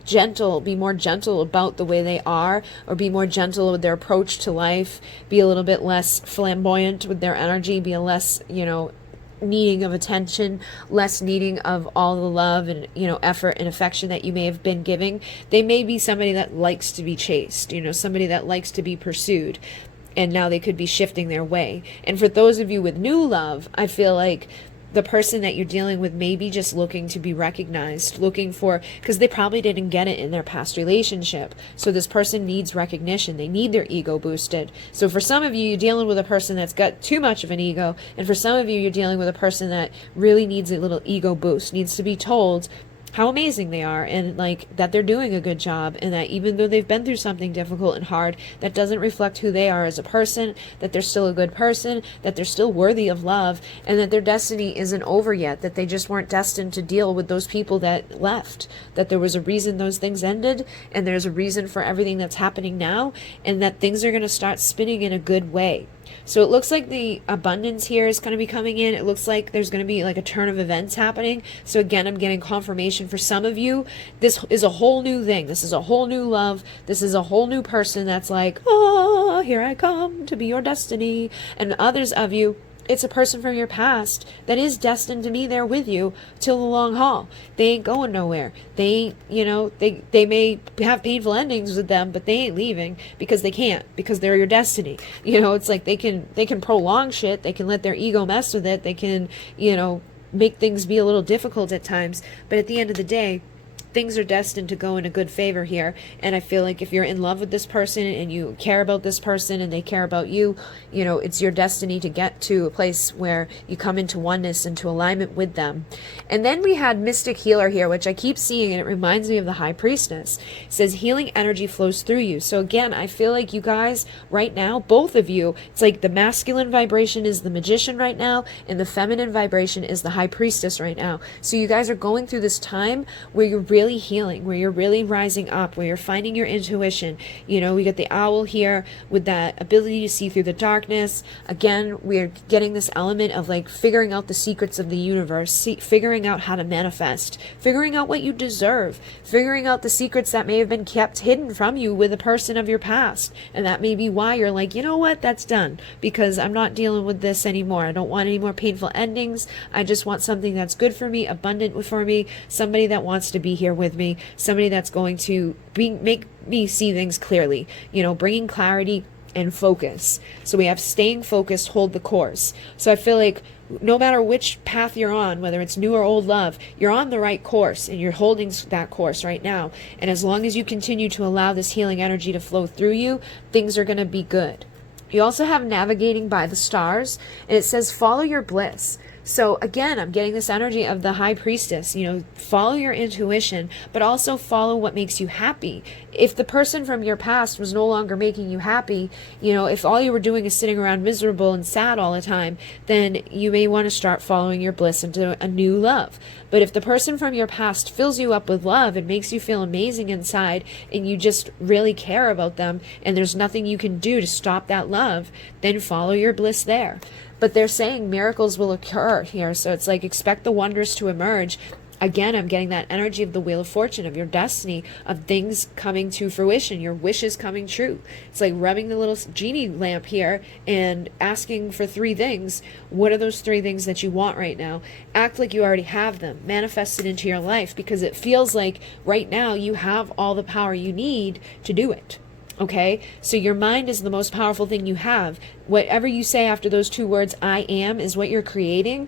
be more gentle about the way they are, or be more gentle with their approach to life, be a little bit less flamboyant with their energy, be a less, needing of attention, less needing of all the love and effort and affection that you may have been giving. They may be somebody that likes to be chased, somebody that likes to be pursued, and now they could be shifting their way. And for those of you with new love, I feel like the person that you're dealing with may be just looking to be recognized, because they probably didn't get it in their past relationship. So this person needs recognition. They need their ego boosted. So for some of you, you're dealing with a person that's got too much of an ego. And for some of you, you're dealing with a person that really needs a little ego boost, needs to be told, how amazing they are, and like that they're doing a good job, and that even though they've been through something difficult and hard, that doesn't reflect who they are as a person, that they're still a good person, that they're still worthy of love, and that their destiny isn't over yet, that they just weren't destined to deal with those people that left, that there was a reason those things ended, and there's a reason for everything that's happening now, and that things are going to start spinning in a good way. So it looks like the abundance here is going to be coming in. It looks like there's going to be like a turn of events happening. So again, I'm getting confirmation for some of you. This is a whole new thing. This is a whole new love. This is a whole new person that's like, oh, here I come to be your destiny. And others of you, it's a person from your past that is destined to be there with you till the long haul. They ain't going nowhere. They ain't, you know, they may have painful endings with them, but they ain't leaving because they can't, because they're your destiny. You know, it's like they can prolong shit. They can let their ego mess with it. They can, you know, make things be a little difficult at times. But at the end of the day, things are destined to go in a good favor here. And I feel like if you're in love with this person and you care about this person and they care about you, you know, it's your destiny to get to a place where you come into oneness, into alignment with them. And then we had Mystic Healer here, which I keep seeing, and it reminds me of the High Priestess. It says healing energy flows through you. So again, I feel like you guys right now, both of you, it's like the masculine vibration is the Magician right now, and the feminine vibration is the High Priestess right now. So you guys are going through this time where you're really healing, where you're really rising up, where you're finding your intuition. You know, we got the owl here with that ability to see through the darkness. Again, we're getting this element of like figuring out the secrets of the universe, figuring out how to manifest, figuring out what you deserve, figuring out the secrets that may have been kept hidden from you with a person of your past. And that may be why you're like, you know what, that's done, because I'm not dealing with this anymore. I don't want any more painful endings. I just want something that's good for me, abundant for me, somebody that wants to be here with me, somebody that's going to make me see things clearly, you know, bringing clarity and focus. So we have staying focused, hold the course. So I feel like no matter which path you're on, whether it's new or old love, you're on the right course and you're holding that course right now. And as long as you continue to allow this healing energy to flow through you, things are going to be good. You also have navigating by the stars, and it says follow your bliss. So again, I'm getting this energy of the High Priestess, you know, follow your intuition, but also follow what makes you happy. If the person from your past was no longer making you happy, you know, if all you were doing is sitting around miserable and sad all the time, then you may want to start following your bliss into a new love. But if the person from your past fills you up with love and makes you feel amazing inside, and you just really care about them, and there's nothing you can do to stop that love, then follow your bliss there. But they're saying miracles will occur here. So it's like expect the wonders to emerge. Again, I'm getting that energy of the Wheel of Fortune, of your destiny, of things coming to fruition, your wishes coming true. It's like rubbing the little genie lamp here and asking for 3 things. What are those 3 things that you want right now? Act like you already have them. Manifest it into your life, because it feels like right now you have all the power you need to do it. Okay, so your mind is the most powerful thing you have. Whatever you say after those 2 words, I am, is what you're creating.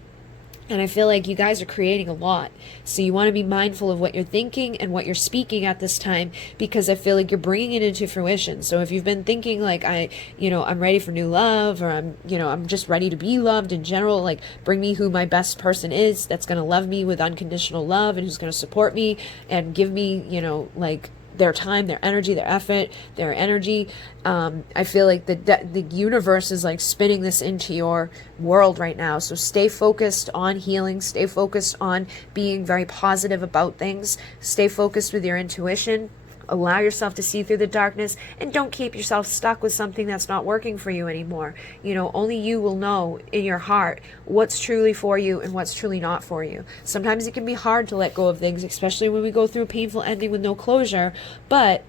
And I feel like you guys are creating a lot. So you want to be mindful of what you're thinking and what you're speaking at this time, because I feel like you're bringing it into fruition. So if you've been thinking like, I'm ready for new love, or I'm just ready to be loved in general, like bring me who my best person is that's going to love me with unconditional love and who's going to support me and give me, like their time, their energy, their effort, their energy. I feel like the universe is like spinning this into your world right now. So stay focused on healing, stay focused on being very positive about things, stay focused with your intuition. Allow yourself to see through the darkness, and don't keep yourself stuck with something that's not working for you anymore. Only you will know in your heart what's truly for you and what's truly not for you. Sometimes it can be hard to let go of things, especially when we go through a painful ending with no closure, but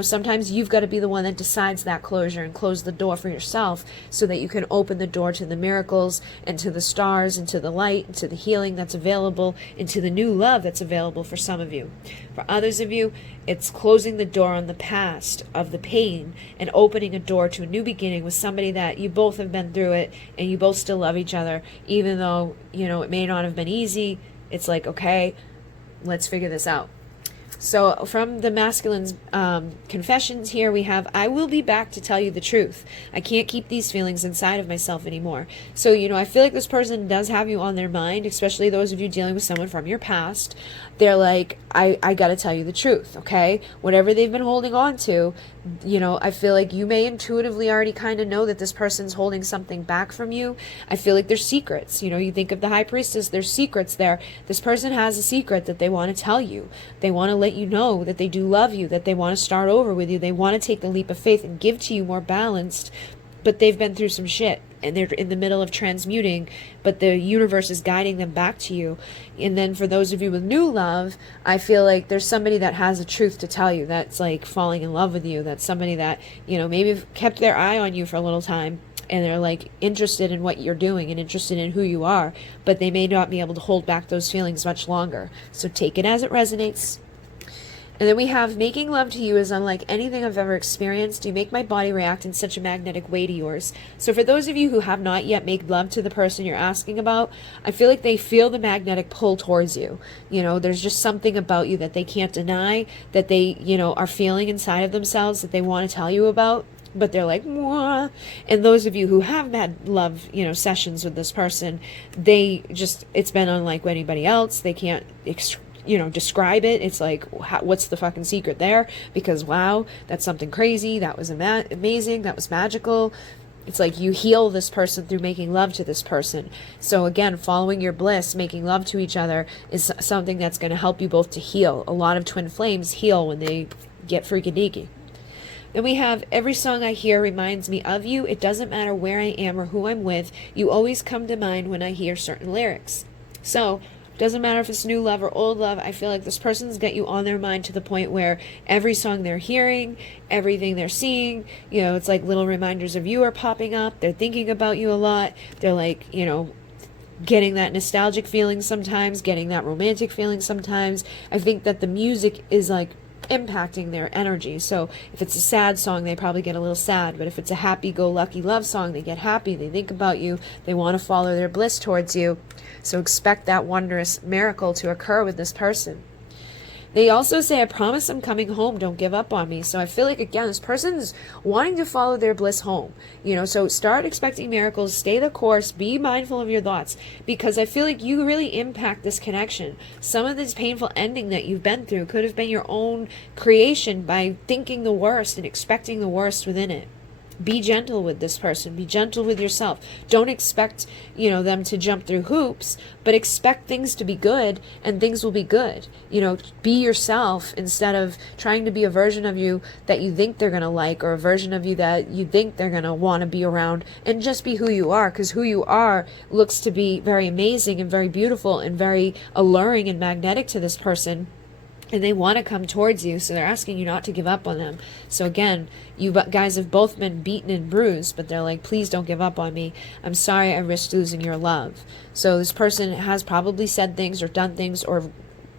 sometimes you've got to be the one that decides that closure and close the door for yourself so that you can open the door to the miracles and to the stars and to the light and to the healing that's available and to the new love that's available for some of you. For others of you, it's closing the door on the past of the pain and opening a door to a new beginning with somebody that you both have been through it and you both still love each other, even though, it may not have been easy. It's like, okay, let's figure this out. So from the masculine's confessions here, we have, I will be back to tell you the truth. I can't keep these feelings inside of myself anymore. So, I feel like this person does have you on their mind, especially those of you dealing with someone from your past. They're like, I got to tell you the truth, okay? Whatever they've been holding on to, I feel like you may intuitively already kind of know that this person's holding something back from you. I feel like there's secrets. You think of the high priestess, there's secrets there. This person has a secret that they want to tell you. They want to let you know that they do love you, that they want to start over with you. They want to take the leap of faith and give to you more balanced, but they've been through some shit and they're in the middle of transmuting, but the universe is guiding them back to you. And then for those of you with new love, I feel like there's somebody that has a truth to tell you, that's like falling in love with you. That's somebody that, maybe kept their eye on you for a little time, and they're like interested in what you're doing and interested in who you are, but they may not be able to hold back those feelings much longer. So take it as it resonates. And then we have, making love to you is unlike anything I've ever experienced. You make my body react in such a magnetic way to yours. So for those of you who have not yet made love to the person you're asking about, I feel like they feel the magnetic pull towards you. There's just something about you that they can't deny, that they, are feeling inside of themselves that they want to tell you about. But they're like, mwah. And those of you who have had love, sessions with this person, it's been unlike anybody else. They can't describe it. It's like, what's the fucking secret there? Because wow, that's something crazy. That was amazing. That was magical. It's like you heal this person through making love to this person. So again, following your bliss, making love to each other is something that's going to help you both to heal. A lot of twin flames heal when they get freaky deaky. Then we have, every song I hear reminds me of you. It doesn't matter where I am or who I'm with. You always come to mind when I hear certain lyrics. So doesn't matter if it's new love or old love. I feel like this person's got you on their mind to the point where every song they're hearing, everything they're seeing, it's like little reminders of you are popping up. They're thinking about you a lot. They're like, getting that nostalgic feeling sometimes, getting that romantic feeling sometimes. I think that the music is like impacting their energy. So if it's a sad song, they probably get a little sad, but if it's a happy-go-lucky love song, they get happy, they think about you, they want to follow their bliss towards you. So expect that wondrous miracle to occur with this person. They also say, I promise I'm coming home, don't give up on me. So I feel like, again, this person's wanting to follow their bliss home. So start expecting miracles, stay the course, be mindful of your thoughts, because I feel like you really impact this connection. Some of this painful ending that you've been through could have been your own creation by thinking the worst and expecting the worst within it. Be gentle with this person. Be gentle with yourself. Don't expect, them to jump through hoops, but expect things to be good, and things will be good. Be yourself instead of trying to be a version of you that you think they're going to like, or a version of you that you think they're going to want to be around, and just be who you are, because who you are looks to be very amazing and very beautiful and very alluring and magnetic to this person. And they want to come towards you, so they're asking you not to give up on them. So again, you guys have both been beaten and bruised, but they're like, please don't give up on me. I'm sorry I risked losing your love. So this person has probably said things or done things or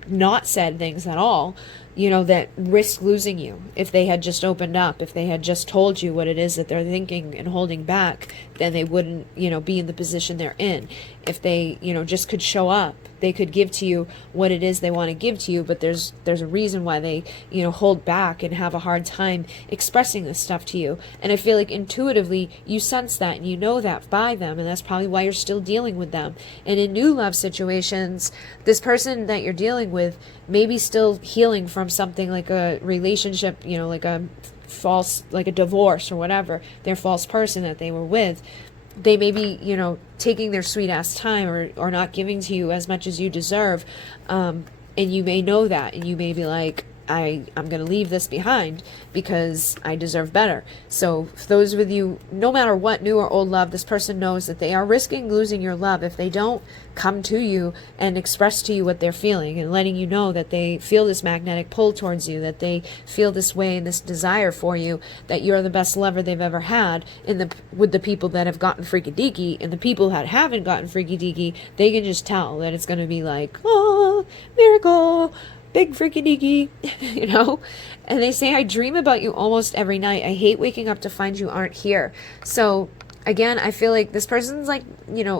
not said things at all, that risk losing you. If they had just opened up, if they had just told you what it is that they're thinking and holding back, then they wouldn't, be in the position they're in. If they, just could show up, they could give to you what it is they want to give to you, but there's a reason why they, hold back and have a hard time expressing this stuff to you. And I feel like intuitively you sense that and you know that by them, and that's probably why you're still dealing with them. And in new love situations, this person that you're dealing with may be still healing from something like a relationship, like a false, like a divorce or whatever, their false person that they were with. They may be, taking their sweet ass time or not giving to you as much as you deserve. And you may know that, and you may be like, I'm going to leave this behind because I deserve better. So for those with you, no matter what, new or old love, this person knows that they are risking losing your love if they don't come to you and express to you what they're feeling, and letting you know that they feel this magnetic pull towards you, that they feel this way and this desire for you, that you're the best lover they've ever had. With the people that have gotten freaky deaky, and the people that haven't gotten freaky deaky, they can just tell that it's going to be like, oh, miracle, big freaky deaky, And they say, I dream about you almost every night. I hate waking up to find you aren't here. So again, I feel like this person's like,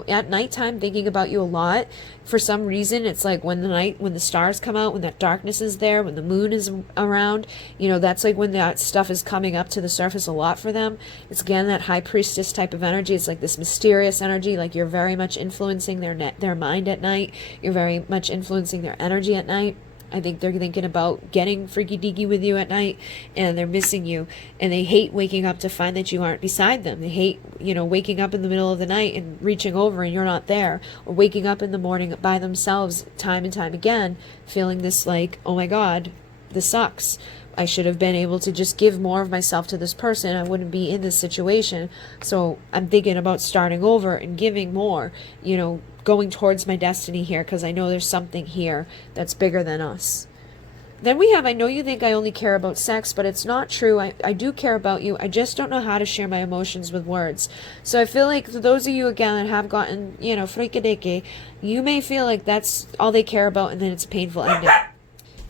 at nighttime thinking about you a lot. For some reason, it's like when the stars come out, when that darkness is there, when the moon is around, that's like when that stuff is coming up to the surface a lot for them. It's again that high priestess type of energy. It's like this mysterious energy, like you're very much influencing their mind at night. You're very much influencing their energy at night. I think they're thinking about getting freaky deaky with you at night, and they're missing you, and they hate waking up to find that you aren't beside them. They hate, waking up in the middle of the night and reaching over and you're not there, or waking up in the morning by themselves time and time again, feeling this like, oh my God, this sucks. I should have been able to just give more of myself to this person. I wouldn't be in this situation. So I'm thinking about starting over and giving more, going towards my destiny here, because I know there's something here that's bigger than us. Then we have, I know you think I only care about sex, but it's not true. I do care about you. I just don't know how to share my emotions with words. So I feel like for those of you, again, that have gotten, frikadeke, you may feel like that's all they care about, and then it's a painful ending.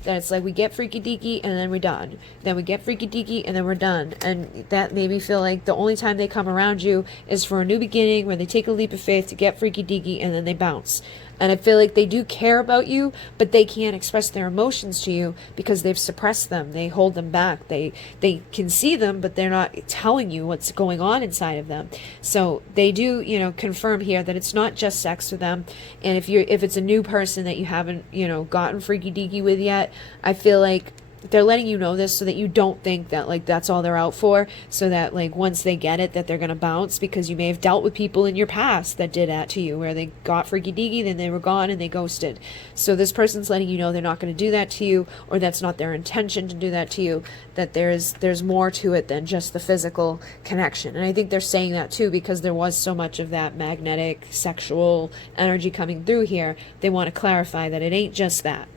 That it's like we get freaky deaky and then we're done. Then we get freaky deaky and then we're done. And that made me feel like the only time they come around you is for a new beginning, where they take a leap of faith to get freaky deaky and then they bounce. And I feel like they do care about you, but they can't express their emotions to you because they've suppressed them. They hold them back. They can see them, but they're not telling you what's going on inside of them. So they do, confirm here that it's not just sex with them. And if it's a new person that you haven't, gotten freaky deaky with yet, I feel like they're letting you know this so that you don't think that like that's all they're out for, so that like once they get it that they're going to bounce, because you may have dealt with people in your past that did that to you, where they got freaky deaky, then they were gone and they ghosted. So this person's letting you know they're not going to do that to you, or that's not their intention to do that to you, that there's more to it than just the physical connection. And I think they're saying that too because there was so much of that magnetic sexual energy coming through here. They want to clarify that it ain't just that.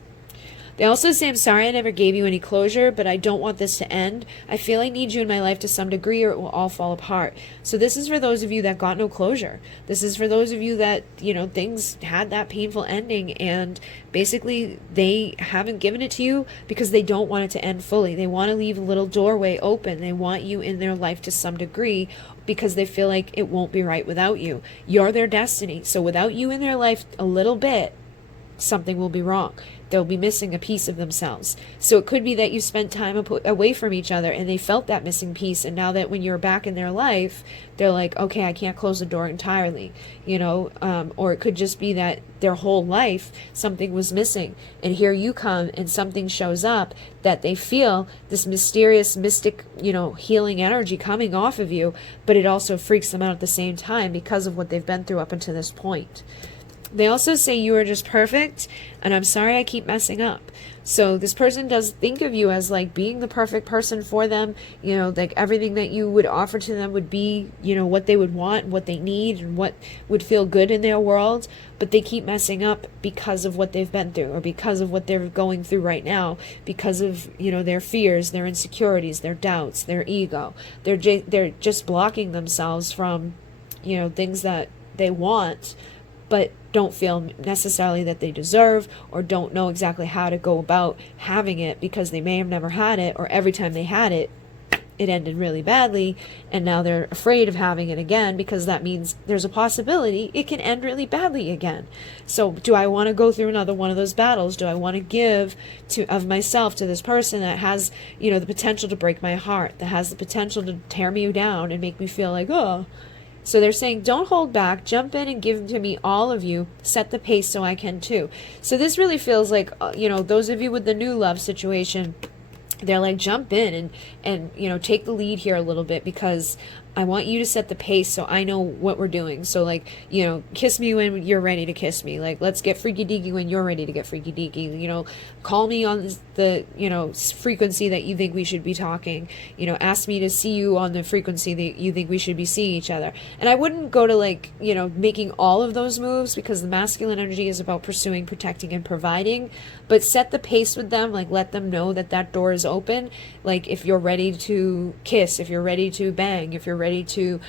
They also say, I'm sorry I never gave you any closure, but I don't want this to end. I feel I need you in my life to some degree, or it will all fall apart. So this is for those of you that got no closure. This is for those of you that, things had that painful ending, and basically they haven't given it to you because they don't want it to end fully. They want to leave a little doorway open. They want you in their life to some degree because they feel like it won't be right without you. You're their destiny. So without you in their life a little bit, something will be wrong. They'll be missing a piece of themselves. So it could be that you spent time away from each other and they felt that missing piece, and now that when you're back in their life, they're like, okay, I can't close the door entirely, or it could just be that their whole life something was missing, and here you come and something shows up that they feel this mysterious, mystic, healing energy coming off of you, but it also freaks them out at the same time because of what they've been through up until this point. They also say you are just perfect, and I'm sorry I keep messing up. So this person does think of you as like being the perfect person for them, like everything that you would offer to them would be, what they would want, what they need, and what would feel good in their world. But they keep messing up because of what they've been through, or because of what they're going through right now, because of, their fears, their insecurities, their doubts, their ego. They're just blocking themselves from, things that they want, but don't feel necessarily that they deserve, or don't know exactly how to go about having it because they may have never had it, or every time they had it, it ended really badly, and now they're afraid of having it again because that means there's a possibility it can end really badly again. So do I want to go through another one of those battles? Do I want to give of myself to this person that has, the potential to break my heart, that has the potential to tear me down and make me feel like, oh. So they're saying, don't hold back, jump in and give to me all of you, set the pace so I can too. So this really feels like, those of you with the new love situation, they're like, jump in and take the lead here a little bit, because I want you to set the pace so I know what we're doing. So like, kiss me when you're ready to kiss me. Like, let's get freaky deaky when you're ready to get freaky deaky. Call me on the, frequency that you think we should be talking. Ask me to see you on the frequency that you think we should be seeing each other. And I wouldn't go to like, making all of those moves, because the masculine energy is about pursuing, protecting, and providing. But set the pace with them. Like, let them know that door is open. Like, if you're ready to kiss, if you're ready to bang, if you're ready to,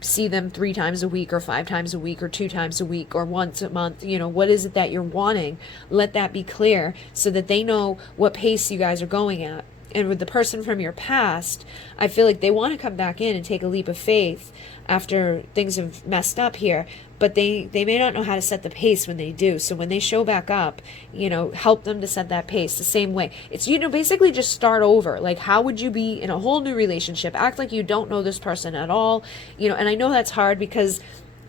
see them 3 times a week or 5 times a week or 2 times a week or once a month, what is it that you're wanting? Let that be clear so that they know what pace you guys are going at. And with the person from your past, I feel like they want to come back in and take a leap of faith after things have messed up here, but they may not know how to set the pace when they do. So when they show back up, help them to set that pace the same way. It's, basically just start over. Like, how would you be in a whole new relationship? Act like you don't know this person at all. And I know that's hard because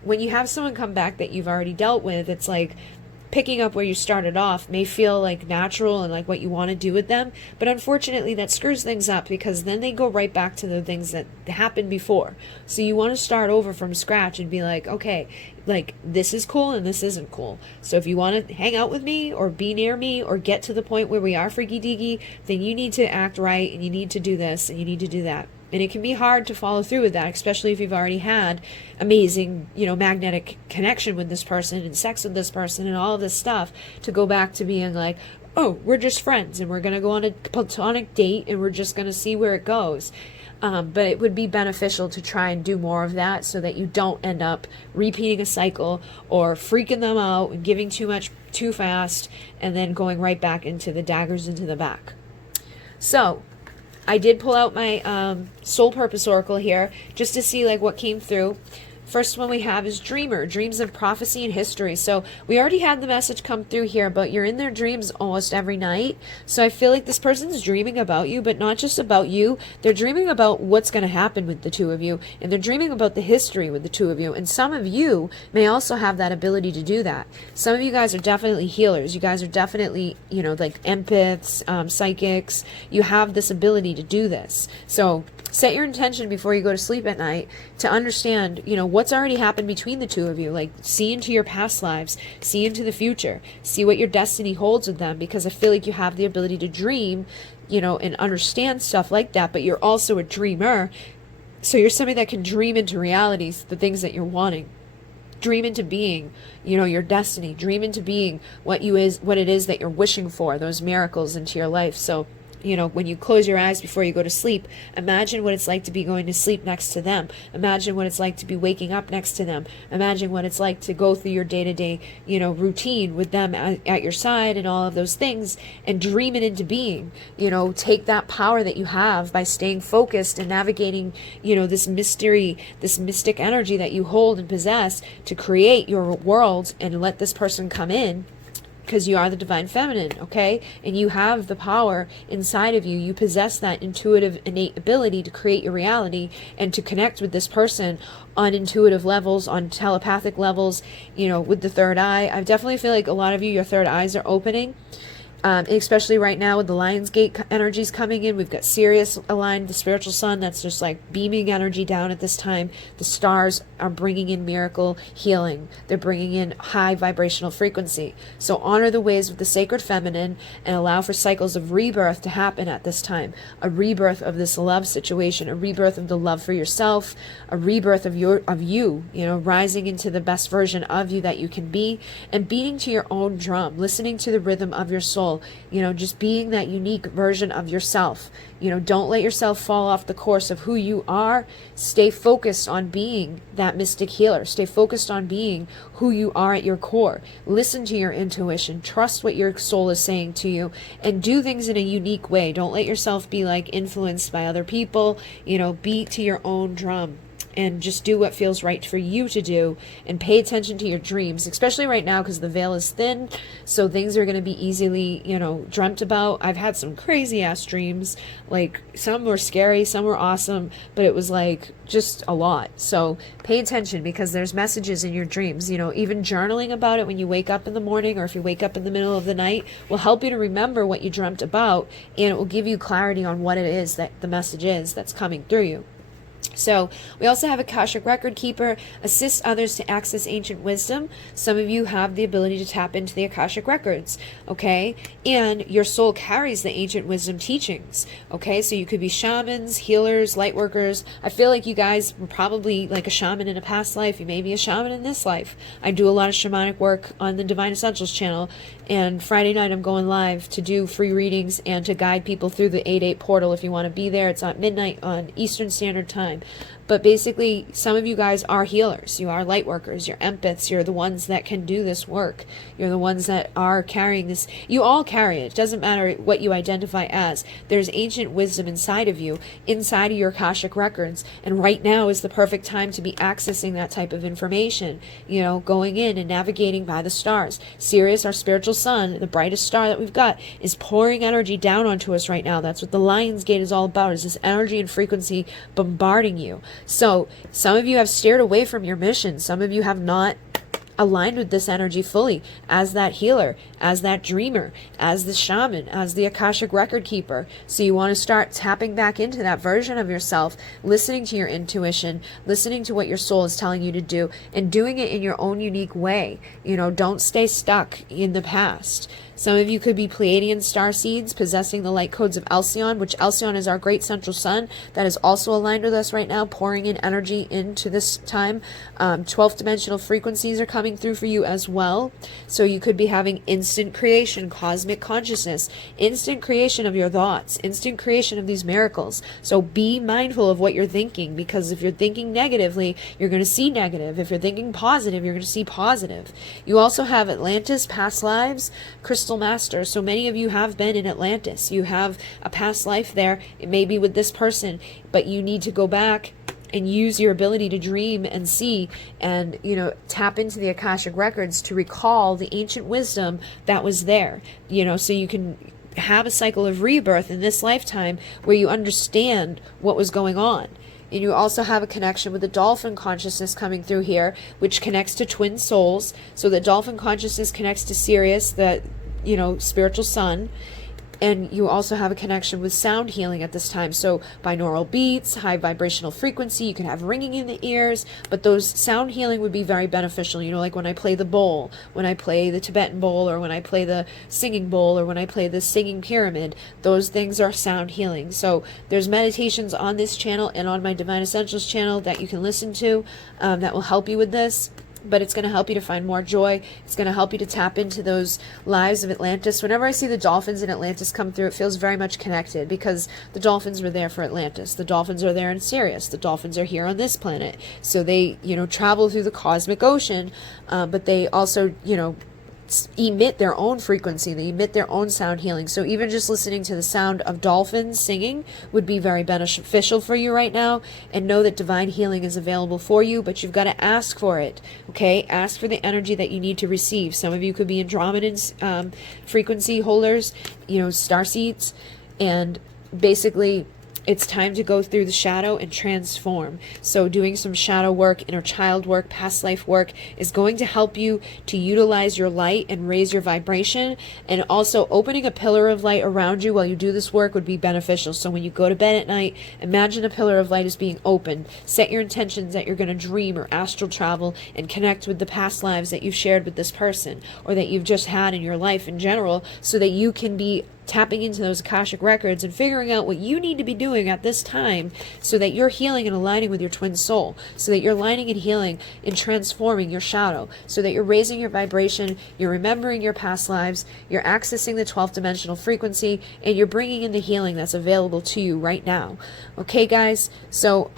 when you have someone come back that you've already dealt with, it's like picking up where you started off may feel like natural and like what you want to do with them, but unfortunately that screws things up because then they go right back to the things that happened before. So you want to start over from scratch and be like, okay, like this is cool and this isn't cool. So if you want to hang out with me or be near me or get to the point where we are freaky deaky, then you need to act right and you need to do this and you need to do that. And it can be hard to follow through with that, especially if you've already had amazing, magnetic connection with this person and sex with this person and all of this stuff, to go back to being like, oh, we're just friends and we're going to go on a platonic date and we're just going to see where it goes. But it would be beneficial to try and do more of that so that you don't end up repeating a cycle or freaking them out and giving too much too fast and then going right back into the daggers into the back. So I did pull out my Soul Purpose Oracle here just to see like what came through. First one we have is Dreamer, dreams of prophecy and history. So we already had the message come through here, but you're in their dreams almost every night. So I feel like this person's dreaming about you, but not just about you. They're dreaming about what's going to happen with the two of you, and they're dreaming about the history with the two of you. And some of you may also have that ability to do that. Some of you guys are definitely healers. You guys are definitely, like empaths, psychics. You have this ability to do this. So set your intention before you go to sleep at night to understand, what's already happened between the two of you. Like, see into your past lives, see into the future, see what your destiny holds with them, because I feel like you have the ability to dream, and understand stuff like that, but you're also a dreamer. So you're somebody that can dream into realities, the things that you're wanting. Dream into being, your destiny. Dream into being what it is that you're wishing for, those miracles into your life. So when you close your eyes before you go to sleep, imagine what it's like to be going to sleep next to them. Imagine what it's like to be waking up next to them. Imagine what it's like to go through your day-to-day, routine with them at your side and all of those things, and dream it into being. Take that power that you have by staying focused and navigating, this mystery, this mystic energy that you hold and possess to create your world, and let this person come in. Because you are the divine feminine, okay? And you have the power inside of you. You possess that intuitive, innate ability to create your reality and to connect with this person on intuitive levels, on telepathic levels, with the third eye. I definitely feel like a lot of you, your third eyes are opening. Especially right now with the Lionsgate energies coming in. We've got Sirius aligned, the spiritual sun that's just like beaming energy down at this time. The stars are bringing in miracle healing. They're bringing in high vibrational frequency. So honor the ways of the sacred feminine and allow for cycles of rebirth to happen at this time. A rebirth of this love situation, a rebirth of the love for yourself, a rebirth of you, rising into the best version of you that you can be, and beating to your own drum, listening to the rhythm of your soul. Just being that unique version of yourself. Don't let yourself fall off the course of who you are. Stay focused on being that mystic healer. Stay focused on being who you are at your core. Listen to your intuition. Trust what your soul is saying to you, and do things in a unique way. Don't let yourself be like influenced by other people. Beat to your own drum. And just do what feels right for you to do, and pay attention to your dreams, especially right now because the veil is thin, so things are going to be easily, dreamt about. I've had some crazy ass dreams, like some were scary, some were awesome, but it was like just a lot. So pay attention, because there's messages in your dreams. Even journaling about it when you wake up in the morning, or if you wake up in the middle of the night, will help you to remember what you dreamt about, and it will give you clarity on what it is that the message is that's coming through you. So we also have Akashic Record Keeper, assist others to access ancient wisdom. Some of you have the ability to tap into the Akashic Records, okay? And your soul carries the ancient wisdom teachings, okay? So you could be shamans, healers, light workers. I feel like you guys were probably like a shaman in a past life. You may be a shaman in this life. I do a lot of shamanic work on the Divine Essentials channel, and Friday night I'm going live to do free readings and to guide people through the 8-8 portal. If you want to be there, it's at midnight on Eastern Standard Time. But basically, some of you guys are healers. You are light workers. You're empaths. You're the ones that can do this work. You're the ones that are carrying this. You all carry it. It doesn't matter what you identify as. There's ancient wisdom inside of you, inside of your Akashic records. And right now is the perfect time to be accessing that type of information. You know, going in and navigating by the stars. Sirius, our spiritual sun, the brightest star that we've got, is pouring energy down onto us right now. That's what the Lion's Gate is all about, is this energy and frequency bombarding you. So some of you have steered away from your mission. Some of you have not aligned with this energy fully as that healer, as that dreamer, as the shaman, as the Akashic record keeper. So you want to start tapping back into that version of yourself, listening to your intuition, listening to what your soul is telling you to do, and doing it in your own unique way. You know, don't stay stuck in the past. Some of you could be Pleiadian starseeds possessing the light codes of Alcyon, which Alcyon is our great central sun that is also aligned with us right now, pouring in energy into this time. 12th dimensional frequencies are coming through for you as well. So you could be having instant creation, cosmic consciousness, instant creation of your thoughts, instant creation of these miracles. So be mindful of what you're thinking, because if you're thinking negatively, you're going to see negative. If you're thinking positive, you're going to see positive. You also have Atlantis, past lives, Crystal Master. So many of you have been in Atlantis. You have a past life there. It may be with this person, but you need to go back and use your ability to dream and see and, you know, tap into the Akashic records to recall the ancient wisdom that was there, you know, so you can have a cycle of rebirth in this lifetime where you understand what was going on. And you also have a connection with the dolphin consciousness coming through here, which connects to twin souls. So the dolphin consciousness connects to Sirius, the, you know, spiritual sun. And you also have a connection with sound healing at this time. So binaural beats, high vibrational frequency, you can have ringing in the ears, but those sound healing would be very beneficial. You know, like when I play the bowl, when I play the Tibetan bowl, or when I play the singing bowl, or when I play the singing pyramid, those things are sound healing. So there's meditations on this channel and on my Divine Essentials channel that you can listen to that will help you with this. But it's going to help you to find more joy. It's going to help you to tap into those lives of Atlantis. Whenever I see the dolphins in Atlantis come through, it feels very much connected, because the dolphins were there for Atlantis. The dolphins are there in Sirius. The dolphins are here on this planet. So they, you know, travel through the cosmic ocean, but they also, you know, emit their own frequency. They emit their own sound healing. So even just listening to the sound of dolphins singing would be very beneficial for you right now. And know that divine healing is available for you, but you've got to ask for it. Okay, ask for the energy that you need to receive. Some of you could be Andromedan frequency holders, you know, starseeds, and basically it's time to go through the shadow and transform. So doing some shadow work, inner child work, past life work is going to help you to utilize your light and raise your vibration. And also opening a pillar of light around you while you do this work would be beneficial. So when you go to bed at night, imagine a pillar of light is being opened. Set your intentions that you're going to dream or astral travel and connect with the past lives that you've shared with this person, or that you've just had in your life in general, so that you can be tapping into those Akashic records and figuring out what you need to be doing at this time, so that you're healing and aligning with your twin soul, so that you're aligning and healing and transforming your shadow, so that you're raising your vibration, you're remembering your past lives, you're accessing the 12th dimensional frequency, and you're bringing in the healing that's available to you right now. Okay, guys? So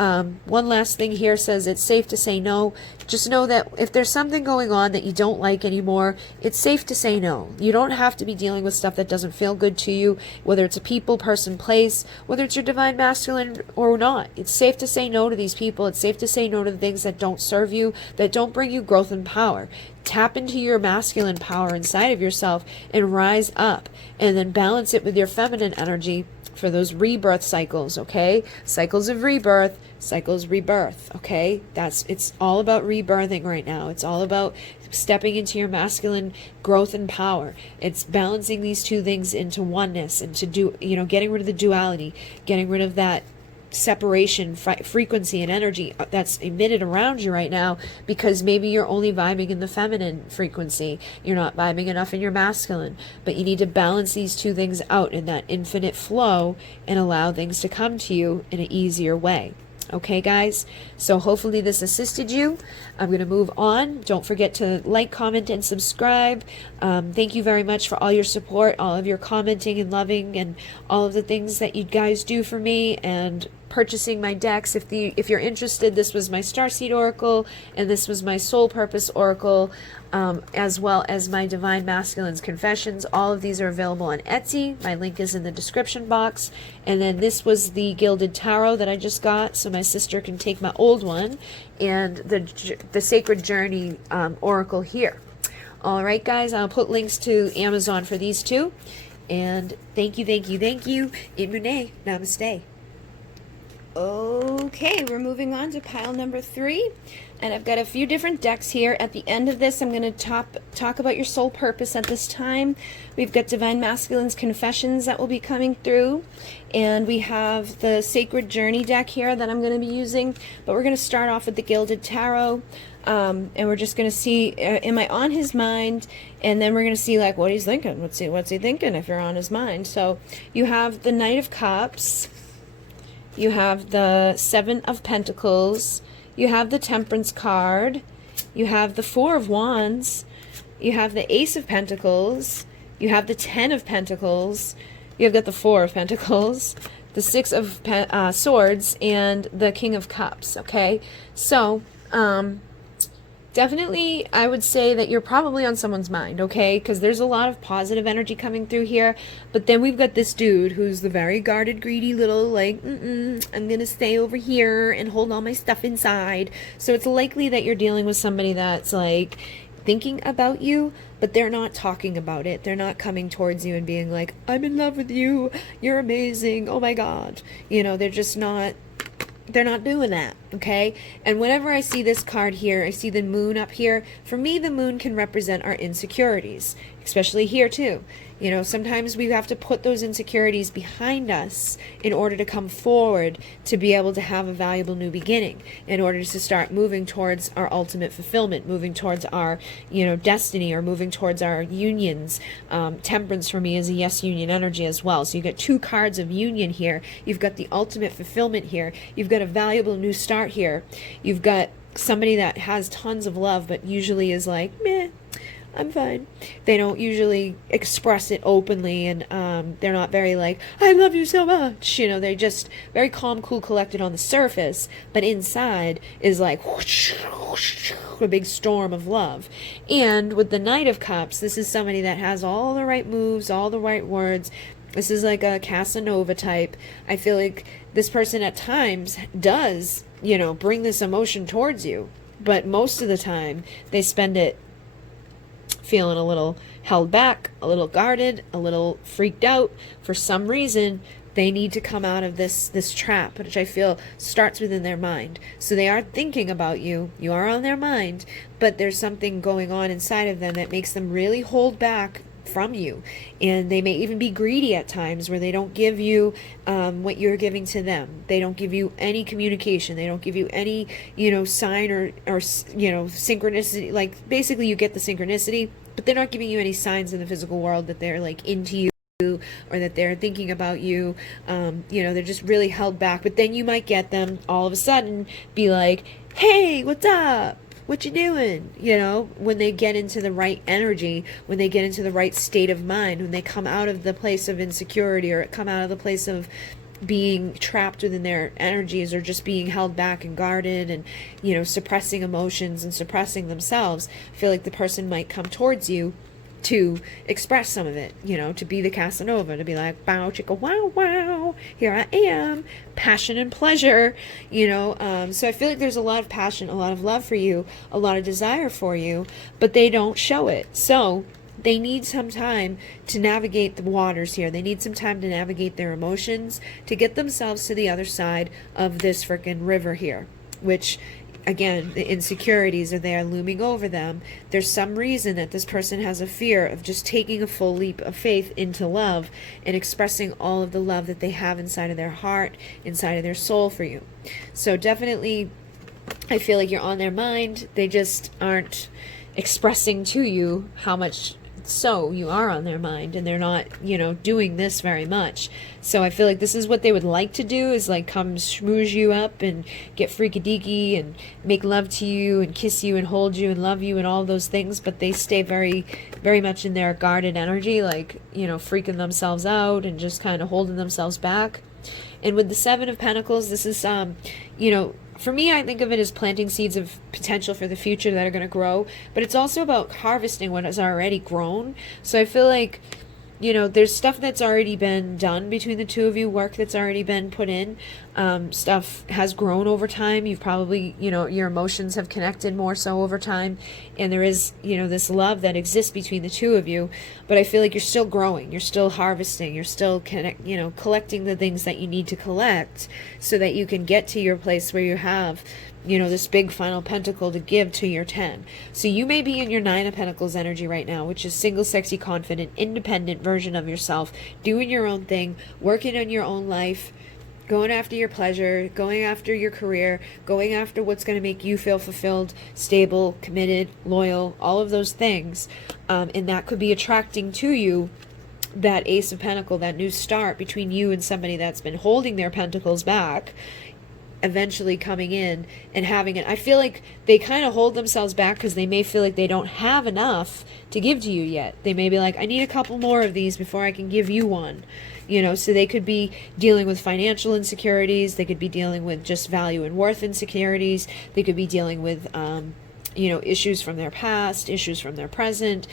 one last thing here says it's safe to say no. Just know that if there's something going on that you don't like anymore, it's safe to say no. You don't have to be dealing with stuff that doesn't feel good to you, whether it's a people, person, place, whether it's your divine masculine or not. It's safe to say no to these people. It's safe to say no to the things that don't serve you, that don't bring you growth and power. Tap into your masculine power inside of yourself and rise up, and then balance it with your feminine energy for those rebirth cycles, okay? Cycles of rebirth, cycles rebirth, okay? It's all about rebirthing right now. It's all about stepping into your masculine growth and power. It's balancing these two things into oneness, and to do, you know, getting rid of the duality, getting rid of that separation, frequency and energy that's emitted around you right now, because maybe you're only vibing in the feminine frequency, you're not vibing enough in your masculine. But you need to balance these two things out in that infinite flow and allow things to come to you in an easier way. Okay, guys? So hopefully this assisted you. I'm going to move on. Don't forget to like, comment, and subscribe. Thank you very much for all your support, all of your commenting and loving, and all of the things that you guys do for me. And purchasing my decks. If you're interested, this was my Starseed Oracle, and this was my Soul Purpose Oracle, as well as my Divine Masculine's Confessions. All of these are available on Etsy. My link is in the description box. And then this was the Gilded Tarot that I just got, so my sister can take my old one, and the Sacred Journey Oracle here. All right, guys, I'll put links to Amazon for these two. And thank you, thank you, thank you. Imune, namaste. Okay, we're moving on to pile number 3, and I've got a few different decks here. At the end of this, I'm going to talk about your soul purpose at this time. We've got Divine Masculine's Confessions that will be coming through, and we have the Sacred Journey deck here that I'm going to be using, but we're going to start off with the Gilded Tarot, and we're just going to see, am I on his mind, and then we're going to see like what he's thinking. What's he thinking if you're on his mind. So you have the Knight of Cups, you have the Seven of Pentacles, you have the Temperance card, you have the Four of Wands, you have the Ace of Pentacles, you have the Ten of Pentacles, you've got the Four of Pentacles, the Six of Swords, and the King of Cups, okay? So, definitely, I would say that you're probably on someone's mind, okay? Because there's a lot of positive energy coming through here. But then we've got this dude who's the very guarded, greedy little, like, I'm going to stay over here and hold all my stuff inside. So it's likely that you're dealing with somebody that's, like, thinking about you, but they're not talking about it. They're not coming towards you and being like, I'm in love with you. You're amazing. Oh, my God. You know, they're just not... They're not doing that, okay? And whenever I see this card here, I see the moon up here. For me, the moon can represent our insecurities, especially here too. You know, sometimes we have to put those insecurities behind us in order to come forward to be able to have a valuable new beginning, in order to start moving towards our ultimate fulfillment, moving towards our, you know, destiny, or moving towards our unions. Temperance for me is a yes union energy as well. So you get two cards of union here. You've got the ultimate fulfillment here. You've got a valuable new start here. You've got somebody that has tons of love, but usually is like, meh, I'm fine. They don't usually express it openly, and they're not very like, I love you so much. You know, they're just very calm, cool, collected on the surface, but inside is like whoosh, whoosh, a big storm of love. And with the Knight of Cups, this is somebody that has all the right moves, all the right words. This is like a Casanova type. I feel like this person at times does, you know, bring this emotion towards you, but most of the time they spend it feeling a little held back, a little guarded, a little freaked out. For some reason, they need to come out of this trap, which I feel starts within their mind. So they are thinking about you. You are on their mind, but there's something going on inside of them that makes them really hold back from you. And they may even be greedy at times, where they don't give you what you're giving to them. They don't give you any communication. They don't give you any, you know, sign or you know, synchronicity. Like, basically you get the synchronicity, but they're not giving you any signs in the physical world that they're like into you, or that they're thinking about you. You know, they're just really held back. But then you might get them all of a sudden be like, hey, what's up? What you doing? You know, when they get into the right energy, when they get into the right state of mind, when they come out of the place of insecurity, or come out of the place of being trapped within their energies, or just being held back and guarded, and, you know, suppressing emotions and suppressing themselves. I feel like the person might come towards you to express some of it, you know, to be the Casanova, to be like, bow, chicka, wow, wow, here I am, passion and pleasure, you know. So I feel like there's a lot of passion, a lot of love for you, a lot of desire for you, but they don't show it. So they need some time to navigate the waters here. They need some time to navigate their emotions, to get themselves to the other side of this frickin' river here, which, again, the insecurities are there looming over them. There's some reason that this person has a fear of just taking a full leap of faith into love and expressing all of the love that they have inside of their heart, inside of their soul for you. So definitely, I feel like you're on their mind. They just aren't expressing to you how much so you are on their mind, and they're not, you know, doing this very much. So I feel like this is what they would like to do, is like come schmooze you up and get freaky deaky and make love to you and kiss you and hold you and love you and all those things, but they stay very, very much in their guarded energy, like, you know, freaking themselves out and just kind of holding themselves back. And with the Seven of Pentacles, this is, you know, for me, I think of it as planting seeds of potential for the future that are going to grow, but it's also about harvesting what has already grown. So I feel like, you know, there's stuff that's already been done between the two of you, work that's already been put in. Stuff has grown over time. You've probably, you know, your emotions have connected more so over time. And there is, you know, this love that exists between the two of you. But I feel like you're still growing. You're still harvesting. You're still, collecting the things that you need to collect so that you can get to your place where you have, you know, this big final pentacle to give to your 10. So you may be in your 9 of Pentacles energy right now, which is single, sexy, confident, independent version of yourself, doing your own thing, working on your own life, going after your pleasure, going after your career, going after what's going to make you feel fulfilled, stable, committed, loyal, all of those things. And that could be attracting to you that Ace of Pentacles, that new start between you and somebody that's been holding their pentacles back, eventually coming in and having it. I feel like they kind of hold themselves back because they may feel like they don't have enough to give to you yet. They may be like, I need a couple more of these before I can give you one. You know, so they could be dealing with financial insecurities. They could be dealing with just value and worth insecurities. They could be dealing with, issues from their past, issues from their present,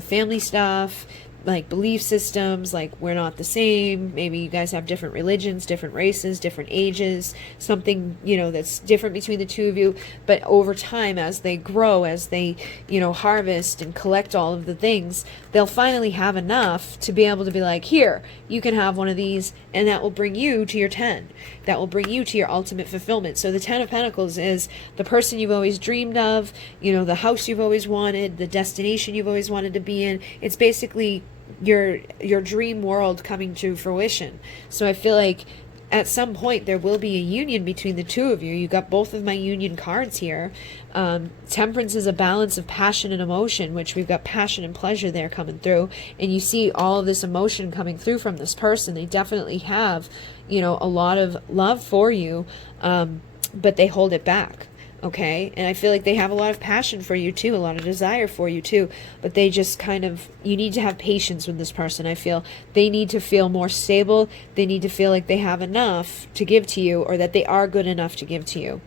family stuff, like belief systems, like we're not the same. Maybe you guys have different religions, different races, different ages, something, that's different between the two of you. But over time, as they grow, as they, harvest and collect all of the things, they'll finally have enough to be able to be like, here, you can have one of these, and that will bring you to your 10. That will bring you to your ultimate fulfillment. So the 10 of Pentacles is the person you've always dreamed of, the house you've always wanted, the destination you've always wanted to be in. It's basically your dream world coming to fruition. So I feel like at some point there will be a union between the two of you. You got both of my union cards here. Temperance is a balance of passion and emotion, which we've got passion and pleasure there coming through, and you see all of this emotion coming through from this person. They definitely have a lot of love for you, but they hold it back. Okay, and I feel like they have a lot of passion for you too, a lot of desire for you too, but they just you need to have patience with this person. I feel they need to feel more stable. They need to feel like they have enough to give to you, or that they are good enough to give to you.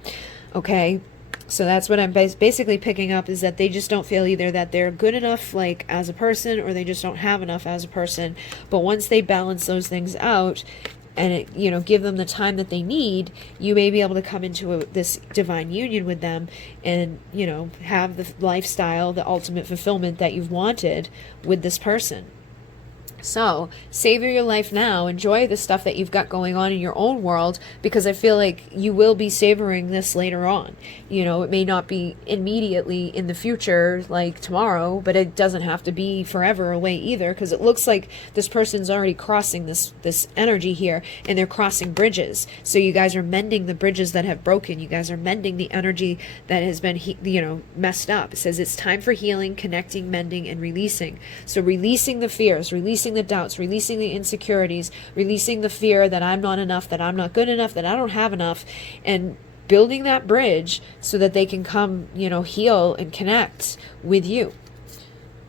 Okay, so that's what I'm basically picking up, is that they just don't feel either that they're good enough like as a person, or they just don't have enough as a person. But once they balance those things out, and give them the time that they need, you may be able to come into this divine union with them and, have the lifestyle, the ultimate fulfillment that you've wanted with this person. So savor your life now. Enjoy the stuff that you've got going on in your own world, because I feel like you will be savoring this later on. It may not be immediately in the future, like tomorrow, but it doesn't have to be forever away either, because it looks like this person's already crossing this energy here, and they're crossing bridges. So you guys are mending the bridges that have broken. You guys are mending the energy that has been messed up. It says it's time for healing, connecting, mending, and releasing. So releasing the fears, releasing the doubts, releasing the insecurities, releasing the fear that I'm not enough, that I'm not good enough, that I don't have enough, and building that bridge so that they can come, heal and connect with you.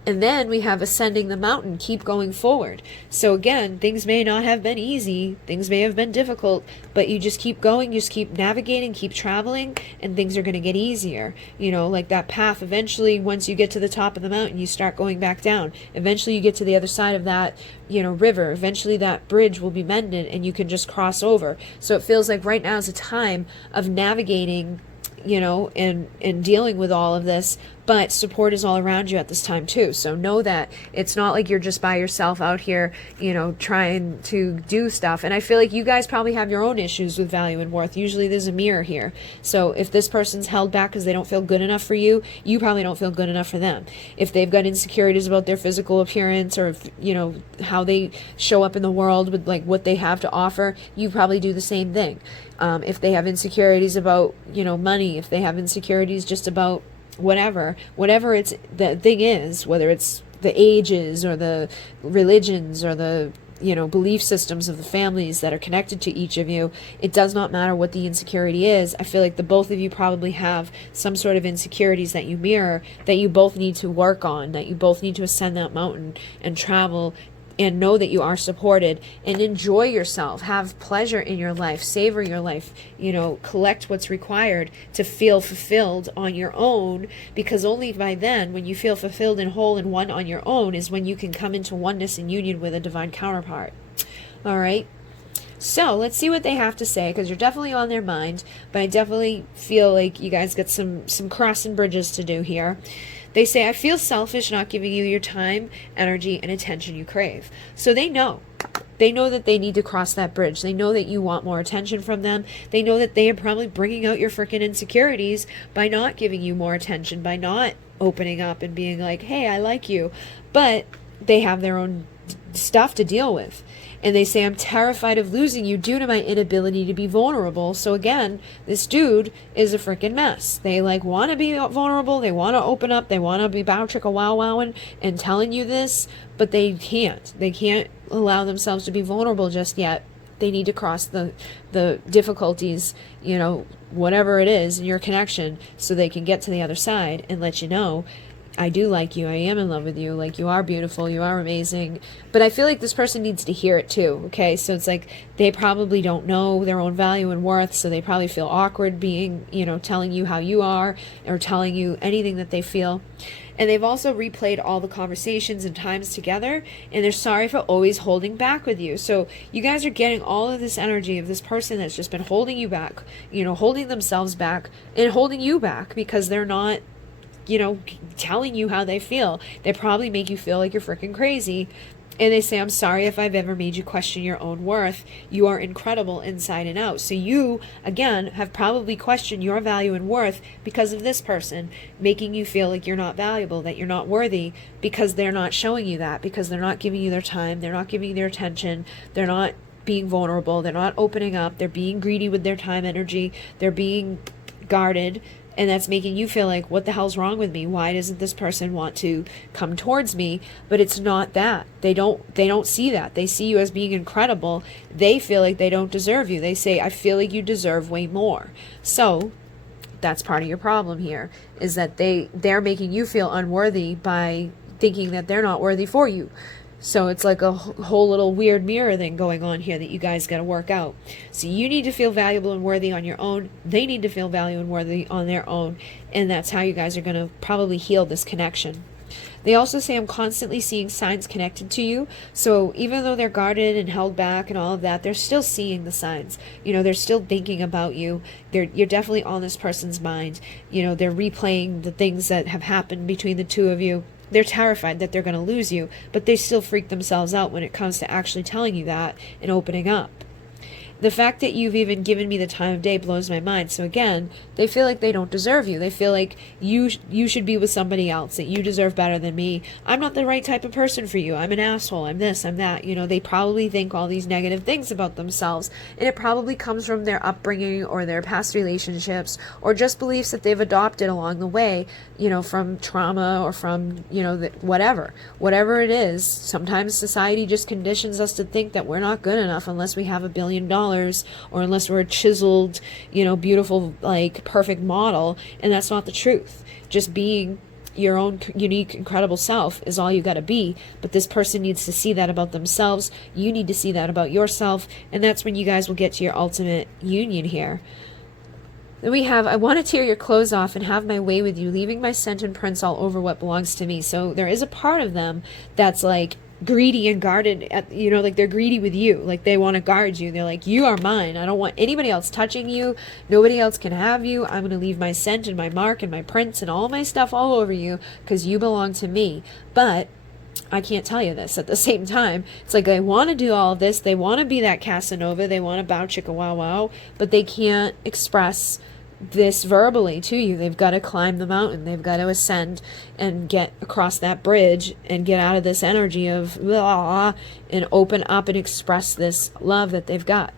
And then we have ascending the mountain, keep going forward. So again, things may not have been easy, things may have been difficult, but you just keep going, you just keep navigating, keep traveling, and things are going to get easier. Like that path, eventually, once you get to the top of the mountain, you start going back down. Eventually you get to the other side of that, river. Eventually that bridge will be mended and you can just cross over. So it feels like right now is a time of navigating, and dealing with all of this, but support is all around you at this time too. So know that it's not like you're just by yourself out here, trying to do stuff. And I feel like you guys probably have your own issues with value and worth. Usually there's a mirror here. So if this person's held back because they don't feel good enough for you, you probably don't feel good enough for them. If they've got insecurities about their physical appearance, or how they show up in the world with like what they have to offer, you probably do the same thing. If they have insecurities about, money, if they have insecurities just about whatever it's the thing is, whether it's the ages or the religions or the belief systems of the families that are connected to each of you, it does not matter what the insecurity is. I feel like the both of you probably have some sort of insecurities that you mirror, that you both need to work on, that you both need to ascend that mountain and travel and know that you are supported, and enjoy yourself, have pleasure in your life, savor your life, collect what's required to feel fulfilled on your own, because only by then, when you feel fulfilled and whole and one on your own, is when you can come into oneness and union with a divine counterpart. All right. So let's see what they have to say, because you're definitely on their mind, but I definitely feel like you guys got some crossing bridges to do here. They say, I feel selfish not giving you your time, energy, and attention you crave. So they know. They know that they need to cross that bridge. They know that you want more attention from them. They know that they are probably bringing out your freaking insecurities by not giving you more attention, by not opening up and being like, hey, I like you. But they have their own stuff to deal with. And they say, I'm terrified of losing you due to my inability to be vulnerable. So again, this dude is a freaking mess. They want to be vulnerable. They want to open up. They want to be bow chicka wow wowing and telling you this, but they can't. They can't allow themselves to be vulnerable just yet. They need to cross the difficulties, whatever it is in your connection, so they can get to the other side and let you know, I do like you. I am in love with you. Like, you are beautiful. You are amazing. But I feel like this person needs to hear it too. Okay. So it's like, they probably don't know their own value and worth. So they probably feel awkward being, telling you how you are or telling you anything that they feel. And they've also replayed all the conversations and times together, and they're sorry for always holding back with you. So you guys are getting all of this energy of this person that's just been holding you back, holding themselves back and holding you back because they're not, telling you how they feel. They probably make you feel like you're freaking crazy. And they say, I'm sorry if I've ever made you question your own worth. You are incredible inside and out. So you, again, have probably questioned your value and worth because of this person, making you feel like you're not valuable, that you're not worthy, because they're not showing you that, because they're not giving you their time, they're not giving you their attention, they're not being vulnerable, they're not opening up, they're being greedy with their time, energy, they're being guarded. And that's making you feel like, what the hell's wrong with me? Why doesn't this person want to come towards me? But it's not that. They don't see that. They see you as being incredible. They feel like they don't deserve you. They say, I feel like you deserve way more. So that's part of your problem here, is that they're making you feel unworthy by thinking that they're not worthy for you. So it's like a whole little weird mirror thing going on here that you guys got to work out. So you need to feel valuable and worthy on your own. They need to feel valuable and worthy on their own. And that's how you guys are going to probably heal this connection. They also say, I'm constantly seeing signs connected to you. So even though they're guarded and held back and all of that, they're still seeing the signs. They're still thinking about you. You're definitely on this person's mind. They're replaying the things that have happened between the two of you. They're terrified that they're going to lose you, but they still freak themselves out when it comes to actually telling you that and opening up. The fact that you've even given me the time of day blows my mind. So again, they feel like they don't deserve you. They feel like you should be with somebody else, that you deserve better than me. I'm not the right type of person for you. I'm an asshole. I'm this, I'm that. They probably think all these negative things about themselves. And it probably comes from their upbringing or their past relationships or just beliefs that they've adopted along the way, from trauma or from, whatever it is. Sometimes society just conditions us to think that we're not good enough unless we have $1 billion. Or unless we're a chiseled, beautiful, perfect model. And that's not the truth. Just being your own unique, incredible self is all you got to be. But this person needs to see that about themselves. You need to see that about yourself. And that's when you guys will get to your ultimate union here. Then we have, I want to tear your clothes off and have my way with you, leaving my scent and prints all over what belongs to me. So there is a part of them that's greedy and guarded they're greedy with you. They want to guard you. They're like, you are mine. I don't want anybody else touching you. Nobody else can have you. I'm going to leave my scent and my mark and my prints and all my stuff all over you because you belong to me. But I can't tell you this at the same time. It's like they want to do all of this. They want to be that Casanova. They want to bow chicka wow wow, but they can't express this verbally to you. They've got to climb the mountain. They've got to ascend and get across that bridge and get out of this energy of blah, and open up and express this love that they've got.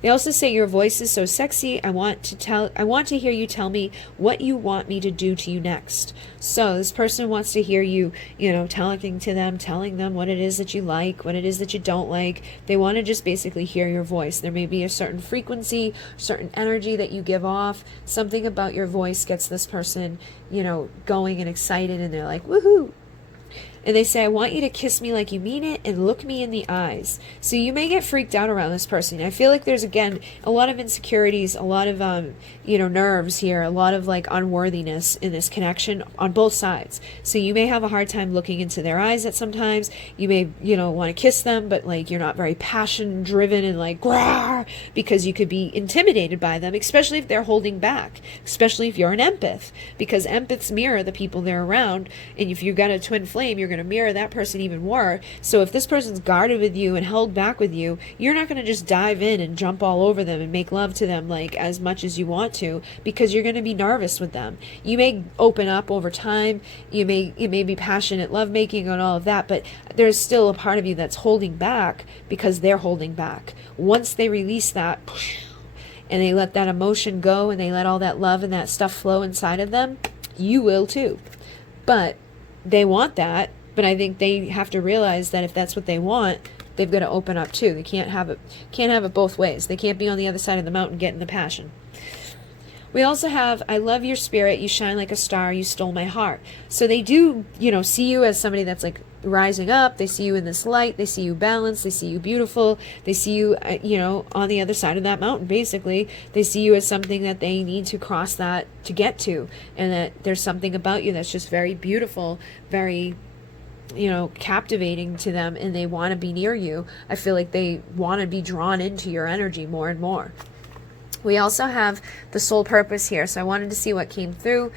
They also say, your voice is so sexy. I want to hear you tell me what you want me to do to you next. So this person wants to hear you, telling them what it is that you like, what it is that you don't like. They want to just basically hear your voice. There may be a certain frequency, certain energy that you give off. Something about your voice gets this person, going and excited, and they're like, woohoo. And they say, I want you to kiss me like you mean it and look me in the eyes. So you may get freaked out around this person. I feel like there's, again, a lot of insecurities, a lot of, nerves here, a lot of like unworthiness in this connection on both sides. So you may have a hard time looking into their eyes at sometimes. You may, want to kiss them, but like you're not very passion driven and like, Grah! Because you could be intimidated by them, especially if they're holding back, especially if you're an empath, because empaths mirror the people they're around. And if you've got a twin flame, you're going to mirror that person even more. So if this person's guarded with you and held back with you, you're not going to just dive in and jump all over them and make love to them like as much as you want to, because you're going to be nervous with them. You may open up over time. It may be passionate lovemaking and all of that, but there's still a part of you that's holding back because they're holding back. Once they release that and they let that emotion go and they let all that love and that stuff flow inside of them, you will too. But they want that, but I think they have to realize that if that's what they want, they've got to open up too. They can't have it both ways. They can't be on the other side of the mountain getting the passion. We also have, I love your spirit, you shine like a star, you stole my heart. So they do, see you as somebody that's like rising up. They see you in this light. They see you balanced. They see you beautiful. They see you, on the other side of that mountain, basically. They see you as something that they need to cross that to get to. And that there's something about you that's just very beautiful, very, captivating to them, and they want to be near you. I feel like they want to be drawn into your energy more and more. We also have the soul purpose here, so I wanted to see what came through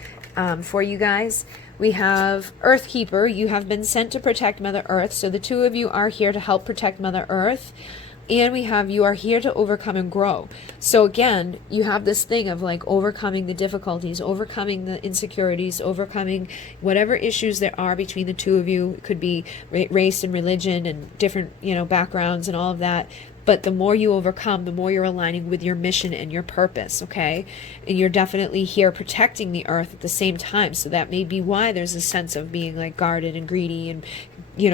for you guys. We have Earth Keeper. You have been sent to protect Mother Earth, so the two of you are here to help protect Mother Earth. And we have, you are here to overcome and grow. So again, you have this thing of like overcoming the difficulties, overcoming the insecurities, overcoming whatever issues there are between the two of you. It could be race and religion and different, backgrounds and all of that. But the more you overcome, the more you're aligning with your mission and your purpose, okay? And you're definitely here protecting the earth at the same time. So that may be why there's a sense of being like guarded and greedy and,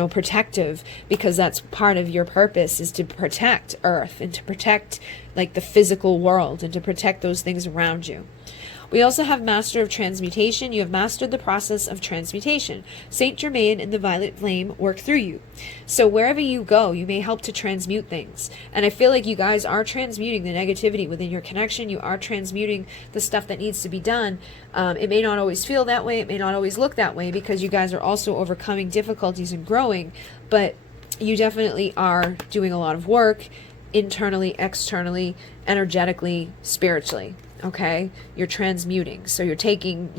protective, because that's part of your purpose, is to protect earth and to protect like the physical world and to protect those things around you. We also have Master of Transmutation. You have mastered the process of transmutation. Saint Germain and the Violet Flame work through you. So wherever you go, you may help to transmute things. And I feel like you guys are transmuting the negativity within your connection. You are transmuting the stuff that needs to be done. It may not always feel that way. It may not always look that way, because you guys are also overcoming difficulties and growing. But you definitely are doing a lot of work internally, externally, energetically, spiritually. Okay, you're transmuting. So you're taking,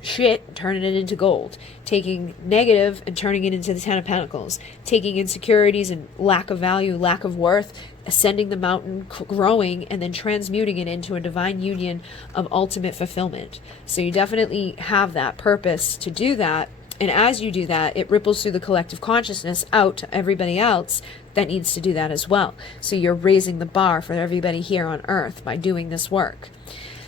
shit and turning it into gold, taking negative and turning it into the Ten of Pentacles, taking insecurities and lack of value, lack of worth, ascending the mountain, growing, and then transmuting it into a divine union of ultimate fulfillment. So you definitely have that purpose to do that. And as you do that, it ripples through the collective consciousness out to everybody else that needs to do that as well. So you're raising the bar for everybody here on Earth by doing this work.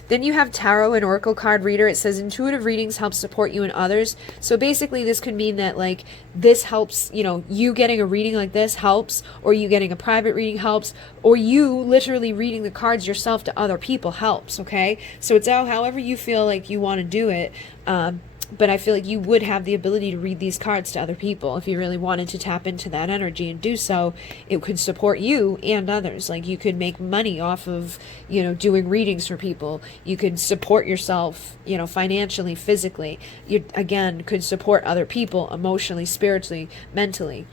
Then you have Tarot and Oracle card reader. It says intuitive readings help support you and others. So basically this could mean that like this helps, you getting a reading like this helps, or you getting a private reading helps, or you literally reading the cards yourself to other people helps, okay? So it's however you feel like you want to do it. But I feel like you would have the ability to read these cards to other people if you really wanted to tap into that energy and do so. It could support you and others. Like you could make money off of, doing readings for people. You could support yourself, financially, physically. You, again, could support other people emotionally, spiritually, mentally.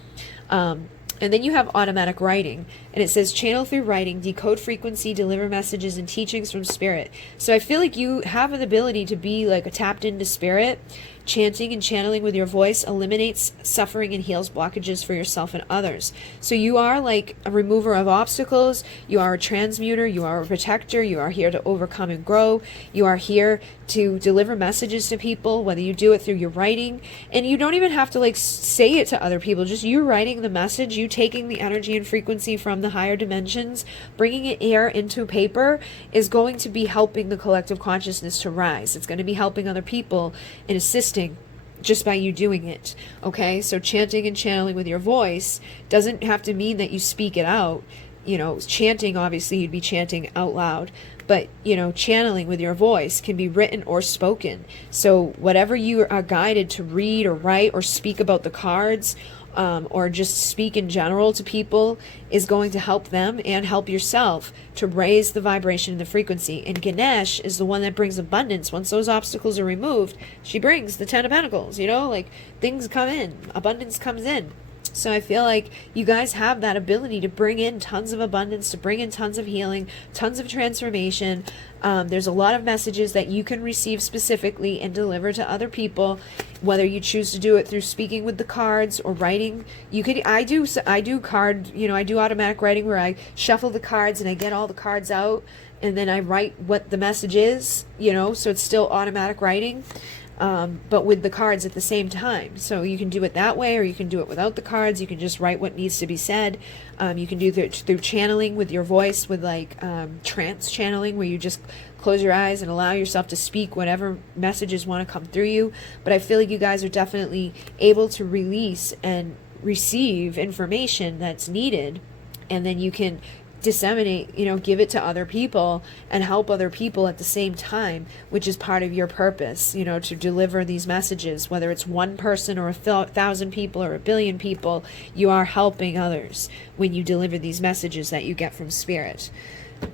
And then you have automatic writing, and it says channel through writing, decode frequency, deliver messages and teachings from spirit. So I feel like you have an ability to be like a tapped into spirit. Chanting and channeling with your voice eliminates suffering and heals blockages for yourself and others. So you are like a remover of obstacles. You are a transmuter. You are a protector. You are here to overcome and grow. You are here to deliver messages to people, whether you do it through your writing. And you don't even have to like say it to other people. Just you writing the message, you taking the energy and frequency from the higher dimensions, bringing it here into paper is going to be helping the collective consciousness to rise. It's going to be helping other people and assisting just by you doing it. Okay, so chanting and channeling with your voice doesn't have to mean that you speak it out. you know, chanting, obviously you'd be chanting out loud, but, you know, channeling with your voice can be written or spoken. So whatever you are guided to read or write or speak about the cards, or just speak in general to people, is going to help them and help yourself to raise the vibration and the frequency. And Ganesh is the one that brings abundance. Once those obstacles are removed, she brings the 10 of Pentacles, you know, like things come in, abundance comes in. So I feel like you guys have that ability to bring in tons of abundance, to bring in tons of healing, tons of transformation. There's a lot of messages that you can receive specifically and deliver to other people, whether you choose to do it through speaking with the cards or writing. You could, I do card, you know, I do automatic writing where I shuffle the cards and I get all the cards out and then I write what the message is, you know, so it's still automatic writing. But with the cards at the same time. So you can do it that way, or you can do it without the cards. You can just write what needs to be said. You can do through channeling with your voice, with like trance channeling, where you just close your eyes and allow yourself to speak whatever messages want to come through you. But I feel like you guys are definitely able to release and receive information that's needed, and then you can disseminate, you know, give it to other people and help other people at the same time, which is part of your purpose, you know, to deliver these messages. Whether it's one person or 1,000 people or 1 billion people, you are helping others when you deliver these messages that you get from spirit.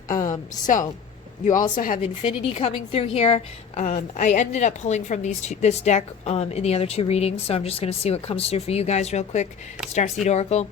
So you also have infinity coming through here. I ended up pulling from this deck in the other 2 readings, so I'm just going to see what comes through for you guys real quick. Starseed Oracle.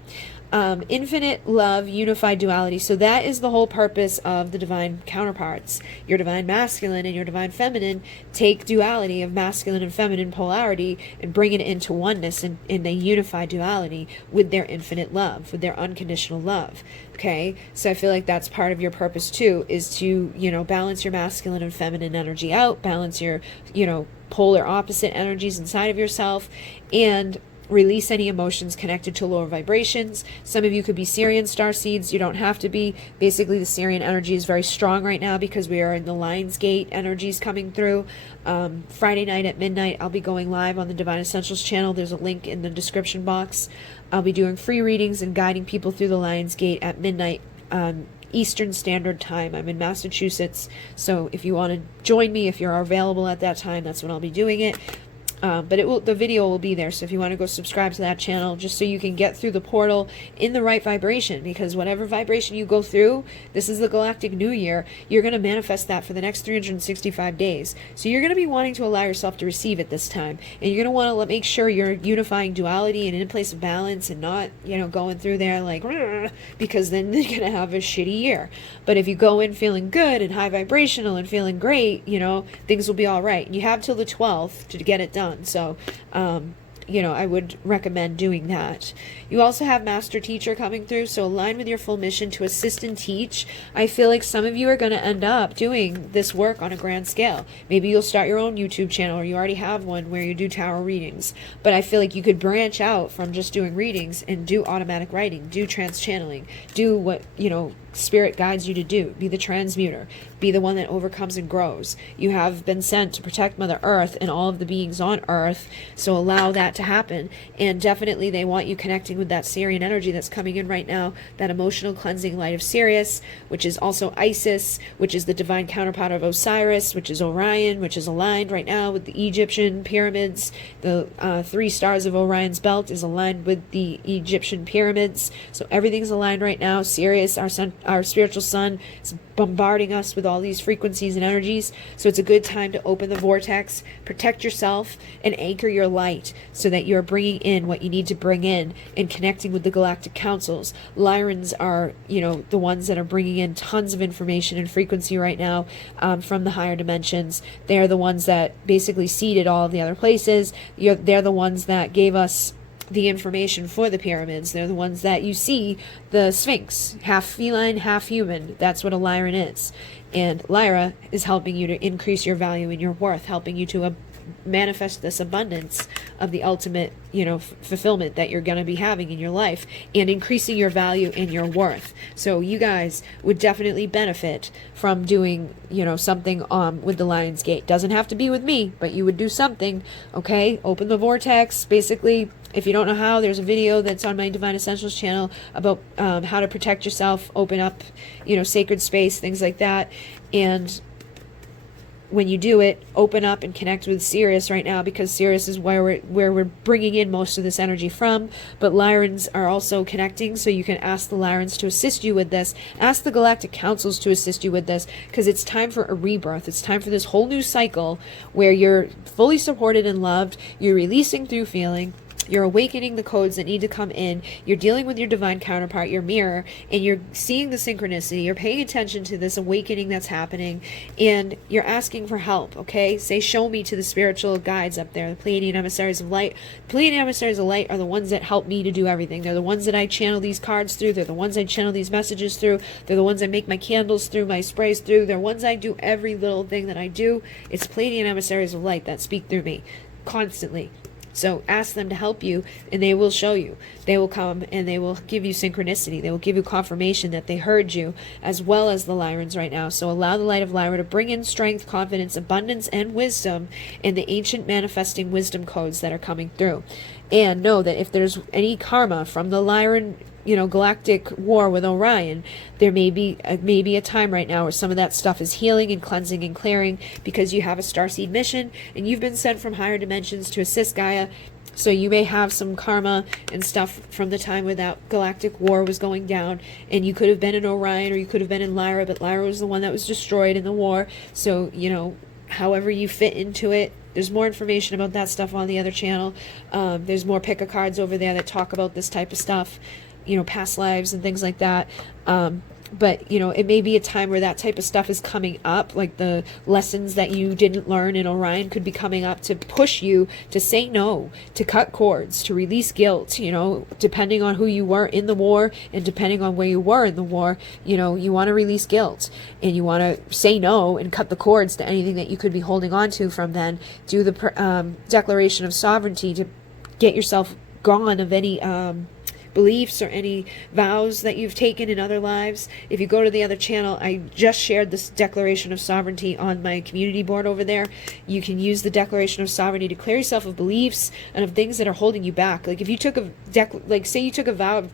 Infinite love, unified duality. So that is the whole purpose of the divine counterparts. Your divine masculine and your divine feminine take duality of masculine and feminine polarity and bring it into oneness in a unified duality with their infinite love, with their unconditional love. Okay, so I feel like that's part of your purpose too, is to, you know, balance your masculine and feminine energy out, balance your, you know, polar opposite energies inside of yourself, and release any emotions connected to lower vibrations. Some of you could be Syrian starseeds. You don't have to be. Basically, the Syrian energy is very strong right now because we are in the Lion's Gate energies coming through. Friday night at midnight, I'll be going live on the Divine Essentials channel. There's a link in the description box. I'll be doing free readings and guiding people through the Lion's Gate at midnight Eastern Standard Time. I'm in Massachusetts, so if you want to join me, if you're available at that time, that's when I'll be doing it. But the video will be there, so if you want to go subscribe to that channel, just so you can get through the portal in the right vibration, because whatever vibration you go through, this is the Galactic New Year, you're going to manifest that for the next 365 days. So you're going to be wanting to allow yourself to receive it this time, and you're going to want to make sure you're unifying duality and in a place of balance, and not, you know, going through there like, because then you're going to have a shitty year. But if you go in feeling good and high vibrational and feeling great, you know, things will be all right. And you have till the 12th to get it done. So, you know, I would recommend doing that. You also have Master Teacher coming through, so align with your full mission to assist and teach. I feel like some of you are going to end up doing this work on a grand scale. Maybe you'll start your own YouTube channel, or you already have one where you do tarot readings. But I feel like you could branch out from just doing readings and do automatic writing, do trance channeling, do what, you know, Spirit guides you to do. Be the transmuter. Be the one that overcomes and grows. You have been sent to protect Mother Earth and all of the beings on Earth, so allow that to happen. And definitely they want you connecting with that Syrian energy that's coming in right now, that emotional cleansing light of Sirius, which is also Isis, which is the divine counterpart of Osiris, which is Orion, which is aligned right now with the Egyptian pyramids. The 3 stars of Orion's belt is aligned with the Egyptian pyramids. So everything's aligned right now. Sirius, our spiritual sun, is bombarding us with all these frequencies and energies. So it's a good time to open the vortex, protect yourself, and anchor your light so that you're bringing in what you need to bring in and connecting with the galactic councils. Lyrans are, you know, the ones that are bringing in tons of information and frequency right now from the higher dimensions. They're the ones that basically seeded all of the other places. They're the ones that gave us the information for the pyramids. They're the ones that you see, the Sphinx, half feline, half human. That's what a Lyran is. And Lyra is helping you to increase your value and your worth, helping you to manifest this abundance of the ultimate, fulfillment that you're going to be having in your life, and increasing your value and your worth. So you guys would definitely benefit from doing, something with the Lion's Gate. Doesn't have to be with me, but you would do something. Okay, open the vortex. Basically, if you don't know how, there's a video that's on my Divine Essentials channel about how to protect yourself, open up, sacred space, things like that. And when you do it, open up and connect with Sirius right now, because Sirius is where we're bringing in most of this energy from. But Lyrans are also connecting, so you can ask the Lyrans to assist you with this. Ask the Galactic Councils to assist you with this, because it's time for a rebirth. It's time for this whole new cycle where you're fully supported and loved. You're releasing through feeling. You're awakening the codes that need to come in. You're dealing with your divine counterpart, your mirror, and you're seeing the synchronicity. You're paying attention to this awakening that's happening, and you're asking for help, okay? Say, show me, to the spiritual guides up there, the Pleiadian emissaries of light. Pleiadian emissaries of light are the ones that help me to do everything. They're the ones that I channel these cards through. They're the ones I channel these messages through. They're the ones I make my candles through, my sprays through. They're ones I do every little thing that I do. It's Pleiadian emissaries of light that speak through me constantly. So ask them to help you, and they will show you. They will come and they will give you synchronicity. They will give you confirmation that they heard you, as well as the Lyrans right now. So allow the light of Lyra to bring in strength, confidence, abundance, and wisdom in the ancient manifesting wisdom codes that are coming through. And know that if there's any karma from the Lyran, galactic war with Orion, there may be a time right now where some of that stuff is healing and cleansing and clearing, because you have a starseed mission and you've been sent from higher dimensions to assist Gaia. So you may have some karma and stuff from the time where that galactic war was going down, and you could have been in Orion or you could have been in Lyra, but Lyra was the one that was destroyed in the war. So, however you fit into it. There's more information about that stuff on the other channel. There's more pick-a cards over there that talk about this type of stuff, past lives and things like that. But, it may be a time where that type of stuff is coming up, like the lessons that you didn't learn in Orion could be coming up to push you to say no, to cut cords, to release guilt, depending on who you were in the war and depending on where you were in the war, you want to release guilt and you want to say no and cut the cords to anything that you could be holding on to from then. Do the declaration of sovereignty to get yourself gone of any beliefs or any vows that you've taken in other lives. If you go to the other channel, I just shared this declaration of sovereignty on my community board over there. You can use the declaration of sovereignty to clear yourself of beliefs and of things that are holding you back. Like if you took say you took a vow of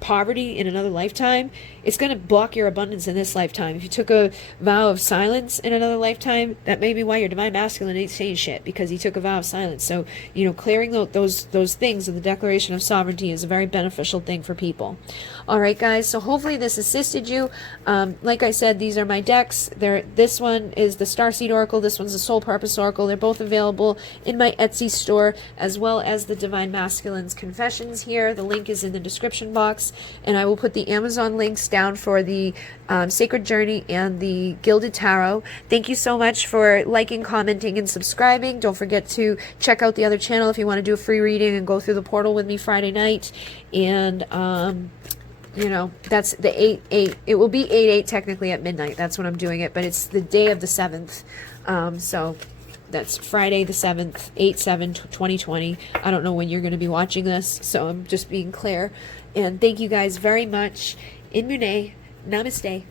poverty in another lifetime, it's going to block your abundance in this lifetime. If you took a vow of silence in another lifetime, that may be why your divine masculine ain't saying shit, because he took a vow of silence. So, clearing those things in the declaration of sovereignty is a very beneficial thing for people. All right, guys, so hopefully this assisted you. Like I said, these are my decks. This one is the Starseed Oracle. This one's the Soul Purpose Oracle. They're both available in my Etsy store, as well as the Divine Masculine's Confessions here. The link is in the description box, and I will put the Amazon links down for the Sacred Journey and the Gilded Tarot. Thank you so much for liking, commenting, and subscribing. Don't forget to check out the other channel if you want to do a free reading and go through the portal with me Friday night. And that's the 8/8. It will be 8/8 technically at midnight. That's when I'm doing it, but it's the day of the 7th. So that's Friday the 7th, 8/7/2020. I don't know when you're going to be watching this, so I'm just being clear. And thank you guys very much. In Mune, namaste.